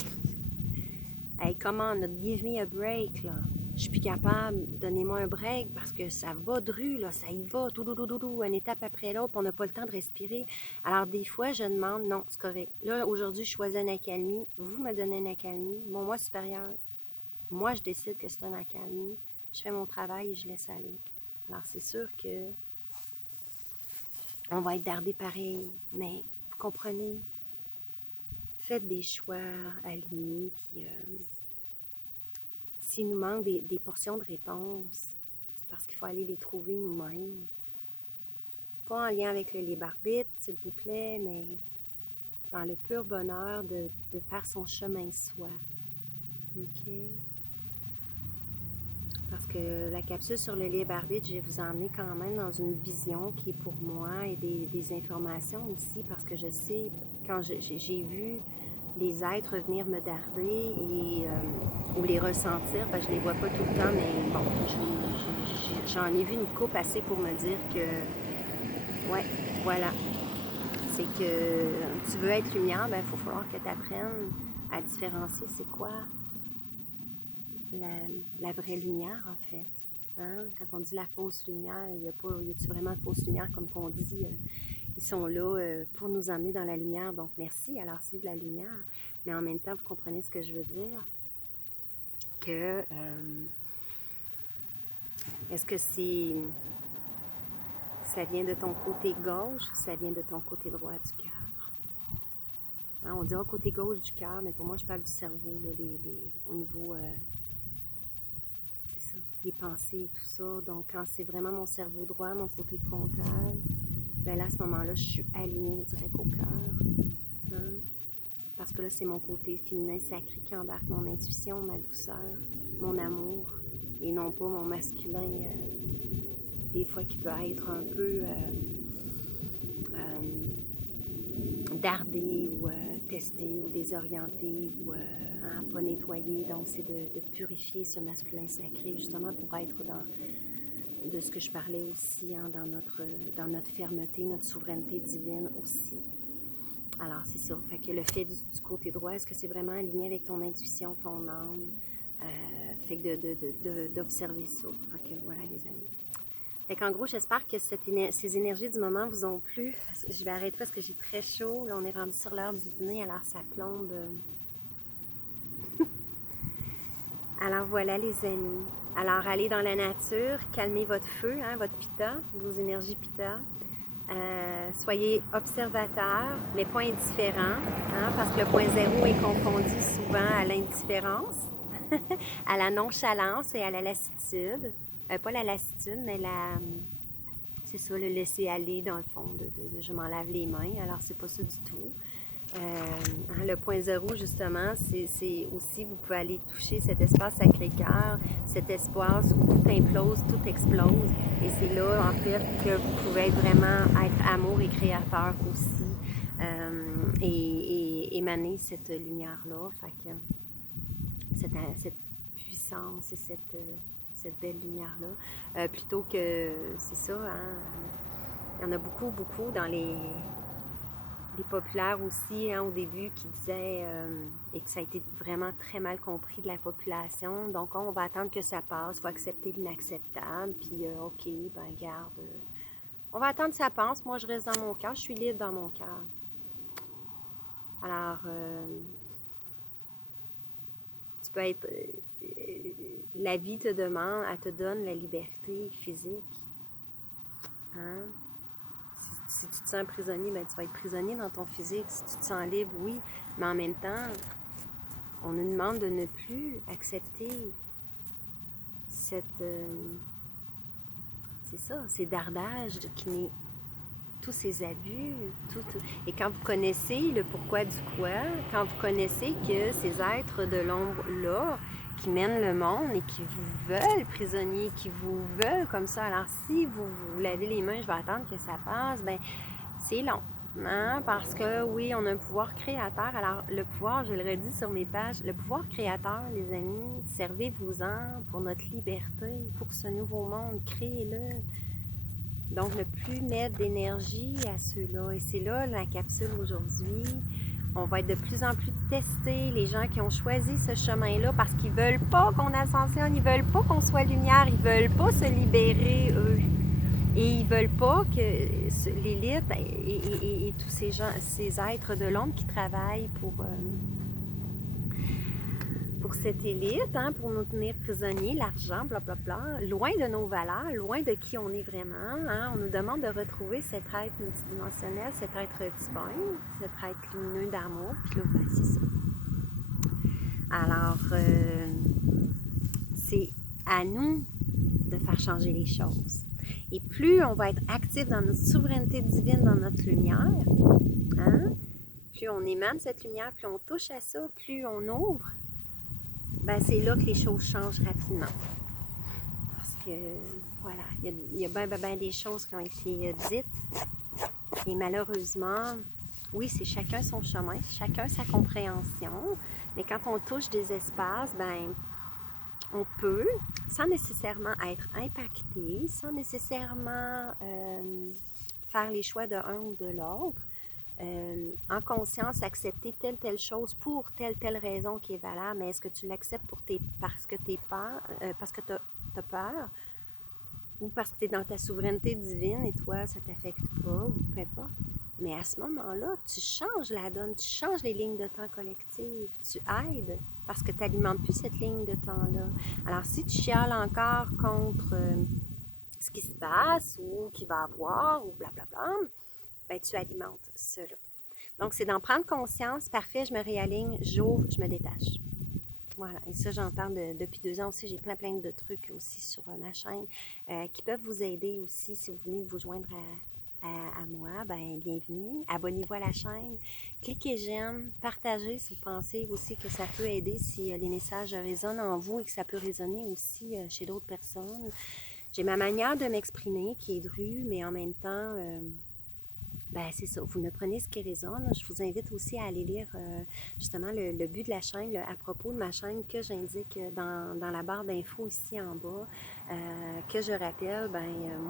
Hey, come on, give me a break, là. Je suis plus capable, donnez-moi un break parce que ça va dru, là, ça y va, tout, une étape après l'autre, on n'a pas le temps de respirer. Alors, des fois, je demande, non, c'est correct. Là, aujourd'hui, je choisis une accalmie, vous me donnez une accalmie, mon moi supérieur. Moi, je décide que c'est une accalmie, je fais mon travail et je laisse aller. Alors, c'est sûr que on va être dardé pareil, mais vous comprenez, faites des choix alignés, puis s'il nous manque des portions de réponses, c'est parce qu'il faut aller les trouver nous-mêmes. Pas en lien avec le libre-arbitre, s'il vous plaît, mais dans le pur bonheur de faire son chemin soi. OK? Parce que la capsule sur le libre-arbitre, je vais vous emmener quand même dans une vision qui est pour moi et des informations aussi, parce que je sais, quand j'ai vu les êtres venir me darder et, ou les ressentir, parce que je les vois pas tout le temps, mais bon, j'en ai vu une coupe assez pour me dire que, ouais, voilà, c'est que tu veux être lumière, ben il faut falloir que tu apprennes à différencier c'est quoi la vraie lumière, en fait. Hein? Quand on dit la fausse lumière, il y a-tu vraiment de fausse lumière, comme qu'on dit, ils sont là pour nous emmener dans la lumière. Donc, merci. Alors, c'est de la lumière. Mais en même temps, vous comprenez ce que je veux dire? Que, est-ce que ça vient de ton côté gauche ou ça vient de ton côté droit du cœur? Hein, on dira côté gauche du cœur, mais pour moi, je parle du cerveau, là, au niveau, c'est ça, des pensées et tout ça. Donc, quand c'est vraiment mon cerveau droit, mon côté frontal, ben là, à ce moment-là, je suis alignée direct au cœur. Hein? Parce que là, c'est mon côté féminin sacré qui embarque mon intuition, ma douceur, mon amour, et non pas mon masculin, des fois qui peut être un peu dardé ou testé ou désorienté ou pas nettoyé. Donc, c'est de purifier ce masculin sacré justement pour être de ce que je parlais aussi, hein, dans notre fermeté, notre souveraineté divine aussi. Alors, c'est ça. Fait que le fait du côté droit, est-ce que c'est vraiment aligné avec ton intuition, ton âme? Fait que d'observer ça. Fait que voilà, les amis. Fait qu'en gros, j'espère que ces énergies du moment vous ont plu. Je vais arrêter parce que j'ai très chaud. Là, on est rendu sur l'heure du dîner, alors ça plombe. Alors voilà, les amis. Alors, allez dans la nature, calmez votre feu, hein, votre pitta, vos énergies pitta. Soyez observateurs, mais pas indifférents, hein, parce que le point zéro est confondu souvent à l'indifférence, à la nonchalance et à la lassitude. Pas la lassitude, mais c'est ça, le laisser aller dans le fond, de je m'en lave les mains. Alors, c'est pas ça du tout. Le point zéro, justement, c'est aussi, vous pouvez aller toucher cet espace Sacré-Cœur, cet espace où tout implose, tout explose. Et c'est là, en fait, que vous pouvez être amour et créateur aussi, et émaner cette lumière-là. Fait que cette puissance et cette belle lumière-là. Plutôt que, c'est ça, hein, il y en a beaucoup, beaucoup dans les populaires aussi, hein, au début, qui disaient, et que ça a été vraiment très mal compris de la population, donc on va attendre que ça passe, il faut accepter l'inacceptable, puis ok, ben garde, on va attendre que ça passe, moi je reste dans mon cœur, je suis libre dans mon cœur. Alors, tu peux être, la vie te demande, elle te donne la liberté physique, hein? Si tu te sens prisonnier, ben tu vas être prisonnier dans ton physique. Si tu te sens libre, oui. Mais en même temps, on nous demande de ne plus accepter c'est ça, ces dardages, tous ces abus. Et quand vous connaissez le pourquoi du quoi, quand vous connaissez que ces êtres de l'ombre-là, qui mènent le monde et qui vous veulent prisonniers, qui vous veulent comme ça. Alors, si vous lavez les mains, je vais attendre que ça passe, ben c'est long. Hein? Parce que oui, on a un pouvoir créateur. Alors, le pouvoir, je le redis sur mes pages, le pouvoir créateur, les amis, servez-vous-en pour notre liberté, pour ce nouveau monde, créez-le. Donc, ne plus mettre d'énergie à ceux-là. Et c'est là la capsule aujourd'hui. On va être de plus en plus testés, les gens qui ont choisi ce chemin-là, parce qu'ils ne veulent pas qu'on ascensionne, ils ne veulent pas qu'on soit lumière, ils ne veulent pas se libérer, eux. Et ils ne veulent pas que l'élite et tous ces gens, ces êtres de l'ombre qui travaillent pour cette élite, hein, pour nous tenir prisonniers, l'argent, blablabla, loin de nos valeurs, loin de qui on est vraiment. Hein, on nous demande de retrouver cet être multidimensionnel, cet être divin, cet être lumineux d'amour. Puis là, ben, c'est ça. Alors, c'est à nous de faire changer les choses. Et plus on va être actif dans notre souveraineté divine, dans notre lumière, hein, plus on émane cette lumière, plus on touche à ça, plus on ouvre, ben c'est là que les choses changent rapidement. Parce que, voilà, il y a bien des choses qui ont été dites. Et malheureusement, oui, c'est chacun son chemin, chacun sa compréhension. Mais quand on touche des espaces, ben on peut, sans nécessairement être impacté, sans nécessairement faire les choix de un ou de l'autre, en conscience, accepter telle chose pour telle raison qui est valable, mais est-ce que tu l'acceptes parce que tu as peur, ou parce que tu es dans ta souveraineté divine et toi, ça ne t'affecte pas, ou peu importe. Mais à ce moment-là, tu changes la donne, tu changes les lignes de temps collectives, tu aides parce que tu n'alimentes plus cette ligne de temps-là. Alors, si tu chiales encore contre ce qui se passe ou qui va avoir ou blablabla, ben, tu alimentes cela. Donc, c'est d'en prendre conscience. Parfait, je me réaligne, j'ouvre, je me détache. Voilà, et ça, j'en parle depuis 2 ans aussi. J'ai plein de trucs aussi sur ma chaîne qui peuvent vous aider aussi si vous venez de vous joindre à moi. Ben, bienvenue. Abonnez-vous à la chaîne. Cliquez j'aime. Partagez si vous pensez aussi que ça peut aider, si les messages résonnent en vous et que ça peut résonner aussi chez d'autres personnes. J'ai ma manière de m'exprimer qui est drue, mais en même temps... ben, c'est ça, vous ne prenez ce qui résonne. Je vous invite aussi à aller lire justement le but de la chaîne, à propos de ma chaîne que j'indique dans la barre d'infos ici en bas, que je rappelle,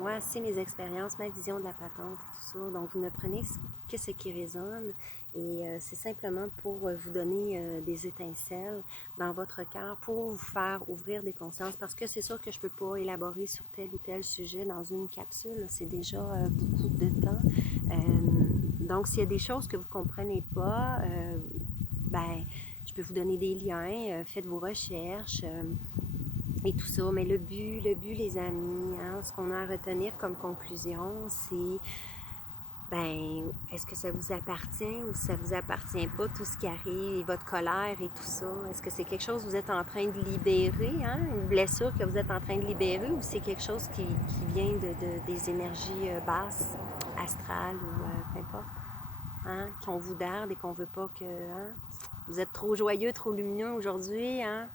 moi, c'est mes expériences, ma vision de la patente et tout ça. Donc, vous ne prenez que ce qui résonne et c'est simplement pour vous donner des étincelles dans votre cœur pour vous faire ouvrir des consciences parce que c'est sûr que je ne peux pas élaborer sur tel ou tel sujet dans une capsule. C'est déjà beaucoup de temps. Donc, s'il y a des choses que vous ne comprenez pas, je peux vous donner des liens, faites vos recherches et tout ça. Mais le but, les amis, hein, ce qu'on a à retenir comme conclusion, c'est est-ce que ça vous appartient ou ça vous appartient pas, tout ce qui arrive, votre colère et tout ça? Est-ce que c'est quelque chose que vous êtes en train de libérer, hein? Une blessure que vous êtes en train de libérer ou c'est quelque chose qui vient des énergies basses, astrales ou peu importe, hein? Qu'on vous darde et qu'on veut pas que, hein? Vous êtes trop joyeux, trop lumineux aujourd'hui, hein?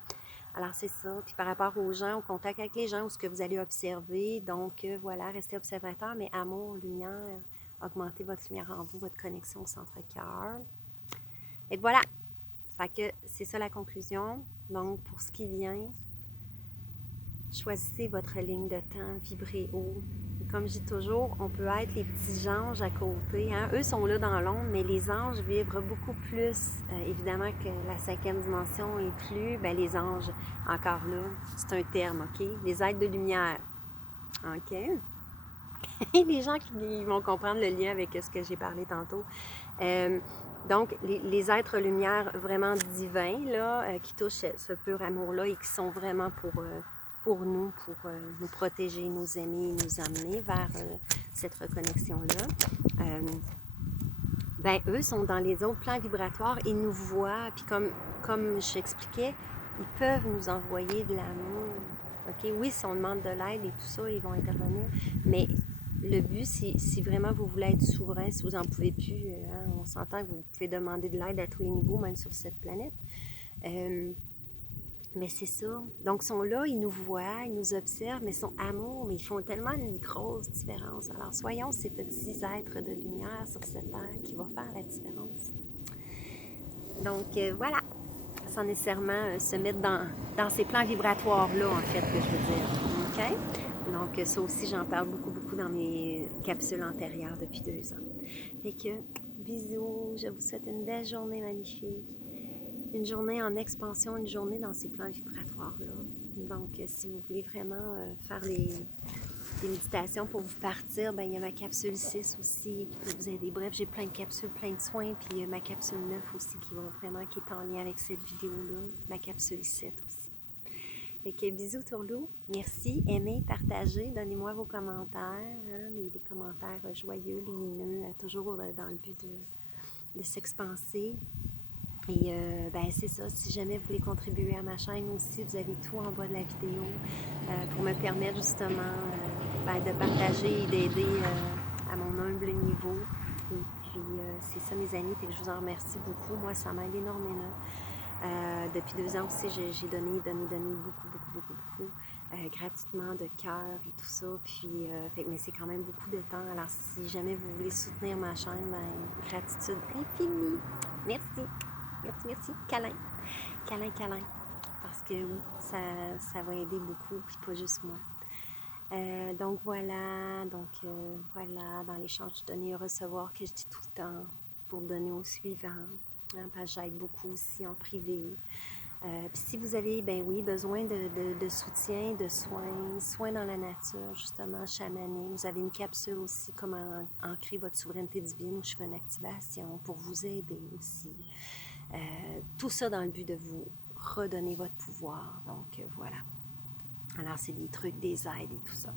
Alors, c'est ça. Puis par rapport aux gens, au contact avec les gens, ou ce que vous allez observer, donc voilà, restez observateur, mais amour, lumière, augmentez votre lumière en vous, votre connexion au centre-cœur. Et voilà. Fait que c'est ça la conclusion. Donc, pour ce qui vient, choisissez votre ligne de temps, vibrez haut. Et comme je dis toujours, on peut être les petits anges à côté. Hein? Eux sont là dans l'ombre, mais les anges vibrent beaucoup plus. Évidemment que la 5e dimension inclut, les anges, encore là, c'est un terme, OK? Les êtres de lumière, OK? Et les gens qui vont comprendre le lien avec ce que j'ai parlé tantôt. Donc, les êtres lumière vraiment divins, là, qui touchent ce pur amour-là et qui sont vraiment pour nous protéger, nous aimer, nous amener vers cette reconnexion-là. Eux sont dans les autres plans vibratoires et nous voient. Puis comme j'expliquais, ils peuvent nous envoyer de l'amour. OK? Oui, si on demande de l'aide et tout ça, ils vont intervenir. Mais le but, si vraiment vous voulez être souverain, si vous n'en pouvez plus, hein, on s'entend que vous pouvez demander de l'aide à tous les niveaux, même sur cette planète. Mais c'est ça. Donc, ils sont là, ils nous voient, ils nous observent, mais ils sont amour, mais ils font tellement une grosse différence. Alors, soyons ces petits êtres de lumière sur cette terre qui vont faire la différence. Donc, voilà. Sans nécessairement se mettre dans ces plans vibratoires-là, en fait, que je veux dire. OK? Donc, ça aussi, j'en parle beaucoup dans mes capsules antérieures depuis 2 ans. Fait que, bisous, je vous souhaite une belle journée magnifique. Une journée en expansion, une journée dans ces plans vibratoires-là. Donc, si vous voulez vraiment faire des méditations pour vous partir, il y a ma capsule 6 aussi qui peut vous aider. Bref, j'ai plein de capsules, plein de soins, puis ma capsule 9 aussi qui est en lien avec cette vidéo-là. Ma capsule 7 aussi. Fait que bisous Tourlou, merci, aimez, partagez, donnez-moi vos commentaires, hein, des commentaires joyeux, lumineux, toujours dans le but de s'expanser. Et c'est ça, si jamais vous voulez contribuer à ma chaîne aussi, vous avez tout en bas de la vidéo pour me permettre justement de partager et d'aider à mon humble niveau. Et puis c'est ça mes amis, fait que je vous en remercie beaucoup. Moi, ça m'aide énormément. Depuis 2 ans aussi, j'ai donné beaucoup, gratuitement, de cœur et tout ça. Puis, mais c'est quand même beaucoup de temps. Alors, si jamais vous voulez soutenir ma chaîne, gratitude infinie. Merci. Merci. Câlin. Parce que oui, ça va aider beaucoup, puis pas juste moi. Donc voilà, dans l'échange de donner et recevoir que je dis tout le temps, pour donner au suivant. Hein, parce que j'aide beaucoup aussi en privé. Puis si vous avez, ben oui, besoin de soutien, de soins dans la nature, justement, chamanique, vous avez une capsule aussi, comment ancrer votre souveraineté divine, où je fais une activation pour vous aider aussi. Tout ça dans le but de vous redonner votre pouvoir. Donc, voilà. Alors, c'est des trucs, des aides et tout ça.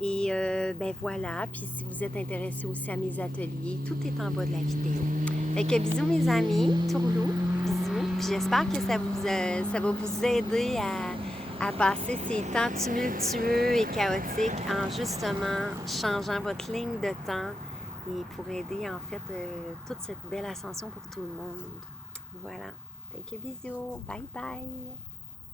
Et ben voilà, puis si vous êtes intéressé aussi à mes ateliers, tout est en bas de la vidéo. Fait que bisous mes amis, tourlou, bisous. Puis j'espère que ça va vous aider à passer ces temps tumultueux et chaotiques en justement changeant votre ligne de temps et pour aider en fait toute cette belle ascension pour tout le monde. Voilà. Fait que bisous, bye bye!